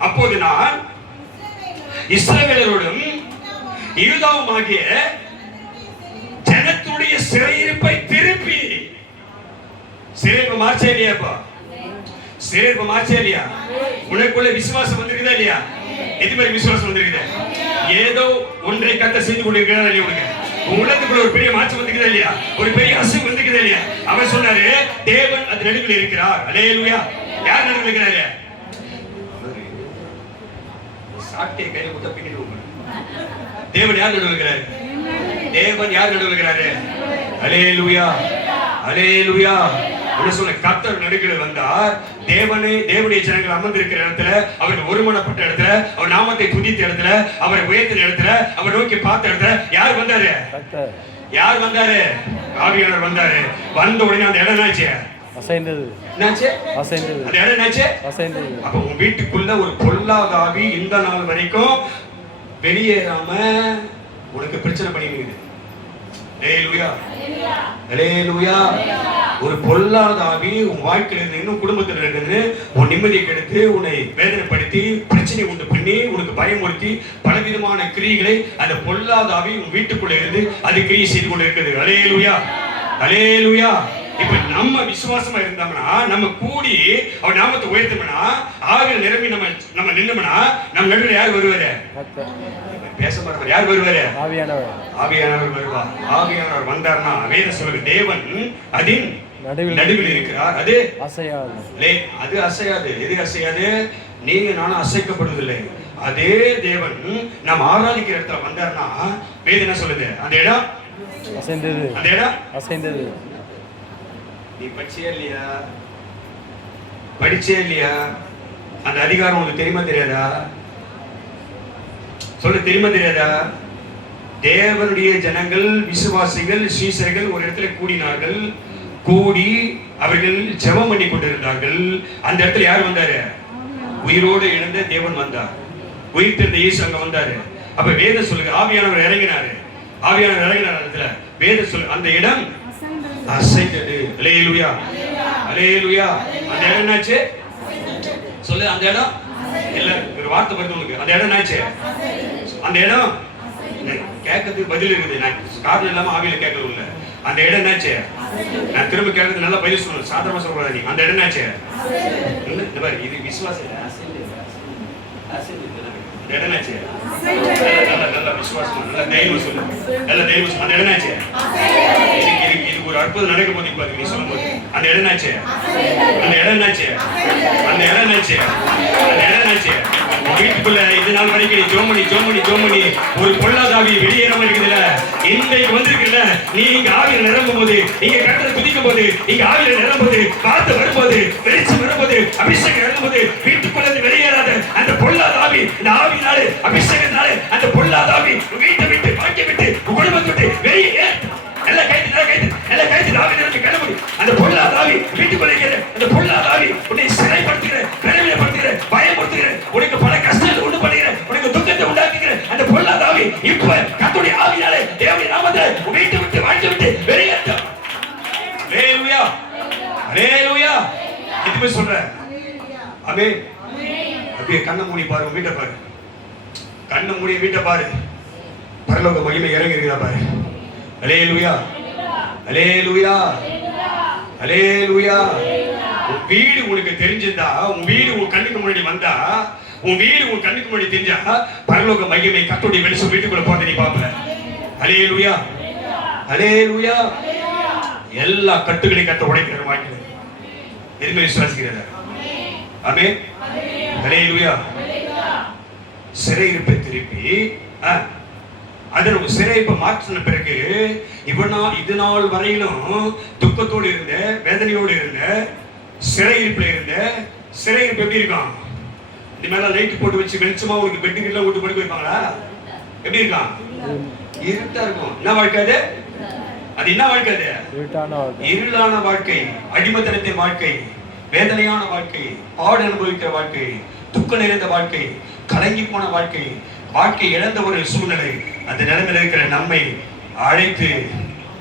அப்போது நான் இஸ்ரவேலரோடும் யூதாவும் ஆகிய ஜனத்துடைய சிறையிருப்பை திருப்பி சிறையிருப்பு மார்ச்சே இல்லையா? உனக்குள்ள விசுவாசம் வந்திருக்குதா இல்லையா? எது மாதிரி விசுவாசம் வந்திருக்குது? ஏதோ ஒன்றை கர்த்தர் செய்து கொண்டிருக்கிறார் இல்லையா? உனக்கு உள்ளத்துக்குள்ள ஒரு பெரிய மாற்றம் வந்துக்குதா இல்லையா? ஒரு பெரிய அசைவு வந்துக்குதா இல்லையா? அவர் சொன்னாரு தேவன் அது நடுவில் இருக்கிறார். அல்லேலூயா. யார் நடுவில் இருக்கிறாரு? சாட்டை கையில குத்த பின்னிடுவோம். தேவன் யார் நடுவில் இருக்கிறாரு? தேவன் யார் நடுவில் இருக்கிறாரு? அல்லேலூயா. கர்த்தர் நடுவில் வந்தார். தேவனுடைய ஜனங்கள் அமர்ந்திருக்கிற இடத்துல, அவர் ஒருமனப்பட்ட இடத்துல, அவர் நாமத்தை துதித்த இடத்துல, அவரை உயர்த்தின இடத்துல, அவர் நோக்கி பார்த்த இடத்துல யார் வந்தாரு? ஆவியானவர் வந்தாரு. வந்த உடனே அந்த இடம் அசைந்தது. அந்த இடம் அப்ப உன் வீட்டுக்குள்ள ஒரு பொல்லாத ஆவி இந்த நாள் வரைக்கும் வெளியேறாம உனக்கு பிரச்சனை பண்ணிட்டு. ஒரு பொல்லாத ஆவி உன் வாழ்க்கையில இருந்து இன்னும் குடும்பத்தில் இருக்குது. உன் நிம்மதியை கெடுத்து உன்னை வேதனைப்படுத்தி பிரச்சனை உண்டு பண்ணி உனக்கு பயமுறுத்தி பலவிதமான கிரியைகளை அந்த பொல்லாத ஆவி உன் வீட்டுக்குள்ள இருந்து அது கிரியை செய்து கொண்டு இருக்குது. அல்லேலூயா. இப்ப நம்ம விசுவாசமா இருந்தோம்னா, நம்ம கூடி அவர் நாமத்தை உயர்த்தோம்னா, ஆவியில் நிரம்பி நம்ம நின்னோம்னா, நம்ம நடுவில் யார் வருவாரு? பேச மாட்டார். யார் வருவாரு? ஆவியானவர் வருவார். ஆவியானவர் வந்தார்னா வேத சொல்லுங்க தேவன் அதின் நடுவில் இருக்கிறார். அது அசையாது. எது அசையாது? நீங்க நானும் அசைக்கப்படுவதில்லை. அதே தேவன் நாம் ஆராதிக்கிற இடத்துல வந்தார்னா வேதம் என்ன சொல்லுது? அந்த இடம் அசைந்தது. அந்த இடம் அசைந்தது. நீ படிச்சே இல்லையா? படிச்சே இல்லையா? அந்த அதிகாரம் உனக்கு தெரியுமா தெரியாதா? சொல்ல தெரியுமா தெரியாதா? தேவனுடைய ஜனங்கள், விசுவாசிகள், சீசர்கள் ஒரு இடத்துல கூடினார்கள். கூடி அவர்கள் ஜெபம் பண்ணி கொண்டிருந்தார்கள். அந்த இடத்துல யார் வந்தாரு? உயிரோடு எழுந்த தேவன் வந்தார். உயிர் தெரிந்த இயேசு அங்க வந்தாரு. அப்ப வேதம் சொல்லுங்க, ஆவியானவர் இறங்கினாரு. ஆவியானவர் இறங்கினார் இடத்துல. வேதம் சொல்லு, அந்த இடம் அசைந்தது. அல்லேலூயா, அல்லேலூயா. அந்த இடம் என்னாச்சு? சொல்லு, அந்த இடம் இல்ல, ஒரு வார்த்தை வருது உங்களுக்கு. அந்த இடம் என்னாச்சு? அந்த இடம் கேட்கறதுக்கு பதில் இருக்குது. நான் காரணம் இல்லாம ஆவியில கேட்கறது இல்ல. அந்த இடம் என்னாச்சு? நான் திரும்ப கேட்கறது நல்லா பதில் சொல்லணும். சாதாரணமா சொல்றாரு நீ. அந்த இடம் என்னாச்சு? இந்த பாரு, இது விசுவாசம் இல்ல. அந்த இடம் என்னாச்சு? நல்ல விசுவாசம், நல்ல தைரியம் சொல்லு. நல்ல தைரியம் சொல்லு. அந்த இடம் என்னாச்சு? இதுக்கு ஒரு அற்புதம் நடக்க போது பாரு நீ சொல்லும் போது. அந்த இடம் என்னாச்சு? அந்த இடம் என்னாச்சு? அந்த இடம் என்னாச்சு? அந்த இடம் என்னாச்சு? வீட்டுக்குள்ள இது நாள் வரைக்கும் நீ ஜோமணி ஒரு பொல்லாதாவி வெளியேறாம இருக்குதுல்ல, இன்றைக்கு வந்திருக்குல்ல, நீ இங்க ஆவியில நிரம்பும் போது, இங்க கட்டளை குதிக்கும் போது, இங்க ஆவியில நிரம்பும் போது, வார்த்தை வரும்போது, வெளிச்சம் வரும்போது, அபிஷேகம் இறங்கும்போது, வீட்டுக்குள்ள வெளியேறாத அந்த பொல்லாதாவி, இந்த ஆவியினாலே அபிஷேகத்தினாலே அந்த பொல்லாதாவி வீட்டை விட்டு, வாழ்க்கை விட்டு, குடும்பத்தை விட்டு வெளியே எல்லாம் கைது ஆவியிலிருந்து கிளம்பி அந்த பொல்லாதாவி வீட்டுக்குள்ள இருக்கிற அந்த பொல்லாதாவி உன்னை சிறைப்படுத்துகிற, கனவியப்படுத்துகிற, பயப்படுத்துகிற, உனக்கு பல கஷ்டத்தை உண்டு பண்ணுகிற, உனக்கு துக்கத்தை உண்டாக்குகிற அந்த பொல்லாதாவி இப்ப கர்த்தருடைய ஆவியாலே தேவனுடைய நாமத்தை வீட்டை விட்டு, வாழ்க்கை விட்டு வெளியேற்றும். அல்லேலூயா, அல்லேலூயா. இதுவே சொல்றேன். ஆமென். அப்படியே கண்ணை மூடி பாரு, வீட்டை பாரு. கண்ணை மூடி வீட்டை பாரு. பரலோக மகிமை இறங்கி இருக்கிறா பாரு. அல்லேலூயா, அல்லேலூயா, அல்லேலூயா. உன் வீடு உனக்கு தெரிஞ்சிருந்தா, உன் வீடு உன் கண்ணுக்கு முன்னாடி வந்தா, உன் வீடு உன் கண்ணுக்கு முன்னாடி தெரிஞ்சா, பரலோக மகிமை கர்த்தருடைய வெளிச்சம் வீட்டுக்குள்ள போறதை நீ பாப்ப. அல்லேலூயா, அல்லேலூயா. எல்லா கட்டுகளையும் கர்த்தர் உடைக்கிற வாய்ப்பு எதுவுமே விசுவாசிக்கிறதா? ஆமென், அல்லேலூயா. சிறை இருப்பை திருப்பி அதன் சிறைப்பை மாற்றின பிறகு இது நாள் வரையிலும் துக்கத்தோடு இருந்த, வேதனையோடு இருந்த, சிறையிருப்புல இருந்த, சிறையிருப்பு எப்படி இருக்கான்? இந்த மேல லைட் போட்டு வச்சு வெளிச்சமா உங்களுக்கு பெட்டுக்கெல்லாம் விட்டு படுக்க வைப்பாங்களா? எப்படி இருக்கான்? இருட்டா இருக்கும். என்ன வாழ்க்கை அது? அது என்ன வாழ்க்கை அது? இருளான வாழ்க்கை, அடிமத்தனத்தின் வாழ்க்கை, வேதனையான வாழ்க்கை, பாடு அனுபவிக்கிற வாழ்க்கை, துக்கம் நிறைந்த வாழ்க்கை, கலங்கி போன வாழ்க்கை, வாழ்க்கை இழந்த ஒரு சூழ்நிலை. அந்த நிலைமையில் இருக்கிற நம்மை அழைத்து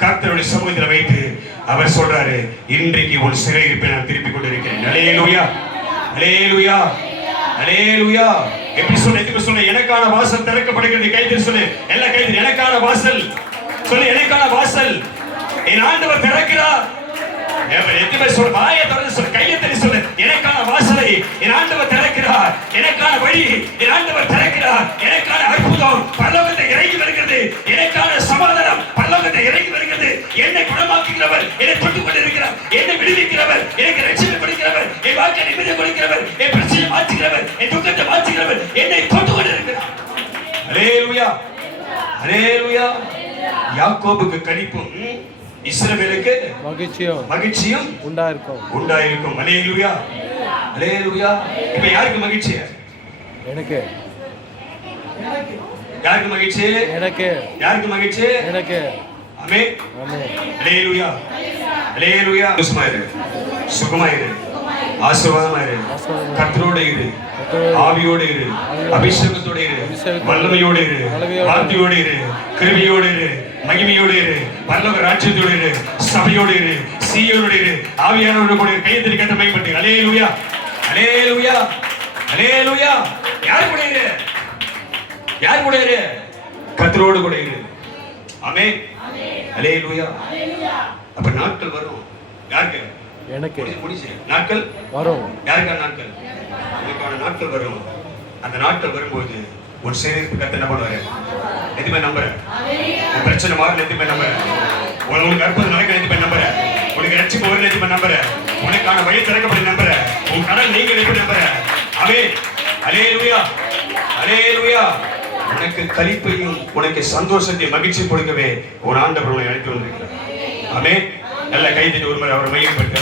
கர்த்தருடைய சமூகத்தில் வைத்து அவர் சொல்றாரு, இன்றைக்கு ஒரு சிறையிருப்பை நான் திருப்பிக் கொண்டிருக்கிறேன். அல்லேலூயா, அல்லேலூயா, அல்லேலூயா. எப்படி சொல்ல? எனக்கான வாசல் திறக்கப்படுகிறது. கைது சொல்லு, எல்லாம் கைது. எனக்கான வாசல் சொல்லு, எனக்கான வாசல் என் ஆண்டவர் திறக்கிறார். எனக்கான வாசலை என் ஆண்டவர் திறக்கிறார். எனக்கான வழி என் ஆண்டவர் திறக்கிறார். எனக்கான அற்புதம் பரலோகத்தை இறங்கி வருகிறது. எனக்கான சமாதானம் பரலோகத்தை இறங்கி வருகிறது. என்னை குணமாக்குகிறவர், என்னை தொட்டுக் கொண்டிருக்கிறார். என்னை விடுவிக்கிறவர், எனக்கு ரட்சிப்பை கொடுக்கிறவர், என் வாழ்க்கை நிம்மதி கொடுக்கிறவர், என் பிரச்சனை மாற்றுகிறவர், என் துக்கத்தை மாற்றுகிறவர், என்னை தொட்டுக் கொண்டிருக்கிறார். அல்லேலூயா, அல்லேலூயா. யாக்கோபுக்கு கனிப்பும், இஸ்ரவேலுக்கு மகிழ்ச்சியும் உண்டாயிருக்கும். அல்லேலூயா, அல்லேலூயா. இப்ப யாருக்கு மகிழ்ச்சி? எனக்கு. யாருக்கு மகிழ்ச்சி? எனக்கு. யாருக்கு மகிழ்ச்சி? எனக்கு. ஆமென், ஆமென். அல்லேலூயா, அல்லேலூயா. சுகமாயிரு, ஆசீர்வாதமாயிரு, கர்த்தரோடு இரு, ஆவியோடு இரு, அபிஷேகத்தோடு இரு, வல்லமையோடு இரு, வார்த்தையோடு இரு, கிருபையோடு இரு, மகிமையோடு இரு, பரலோக ராஜ்யத்தோடு இரு, சபையோடு இரு, சீயோடு இரு, ஆவியானவரோடு கூட கையெழுத்து கட்ட மைப்பட்டு. அல்லேலூயா, அல்லேலூயா, அல்லேலூயா. யார் கூட இரு? யார் கூட இரு? கர்த்தரோடு கூட இரு. ஆமென், அல்லேலூயா. அப்ப நாட்கள் வரும். யாருக்கு? எனக்கு. முடிச்சு நாட்கள் வரும். யாருக்கான நாட்கள்? எனக்கான நாட்கள் வரும். அந்த நாட்கள் வரும்போது ஒரு சேரிப்பு கத்த என்ன பண்ணுவாரு? எதுவுமே நம்புறேன். உன் பிரச்சனை மாறல, எதுவுமே நம்புறேன். உனக்கு அற்புதம் நடக்க, எதுவுமே நம்புறேன். உனக்கு ரட்சிப்பு வரல, எதுவுமே நம்புறேன். உனக்கான வழி திறக்கப்படி நம்புறேன். உன் கடல் நீங்க எப்படி நம்புறேன்? ஆமென், அல்லேலூயா, அல்லேலூயா. உனக்கு களிப்பையும் உனக்கு சந்தோஷத்தை மகிழ்ச்சி கொடுக்கவே ஒரு ஆண்டவர் உன்னை அழைத்து வந்திருக்கிறார். ஆமென். நல்ல கைதட்டி ஒரு முறை அவர் மையப்படுத்த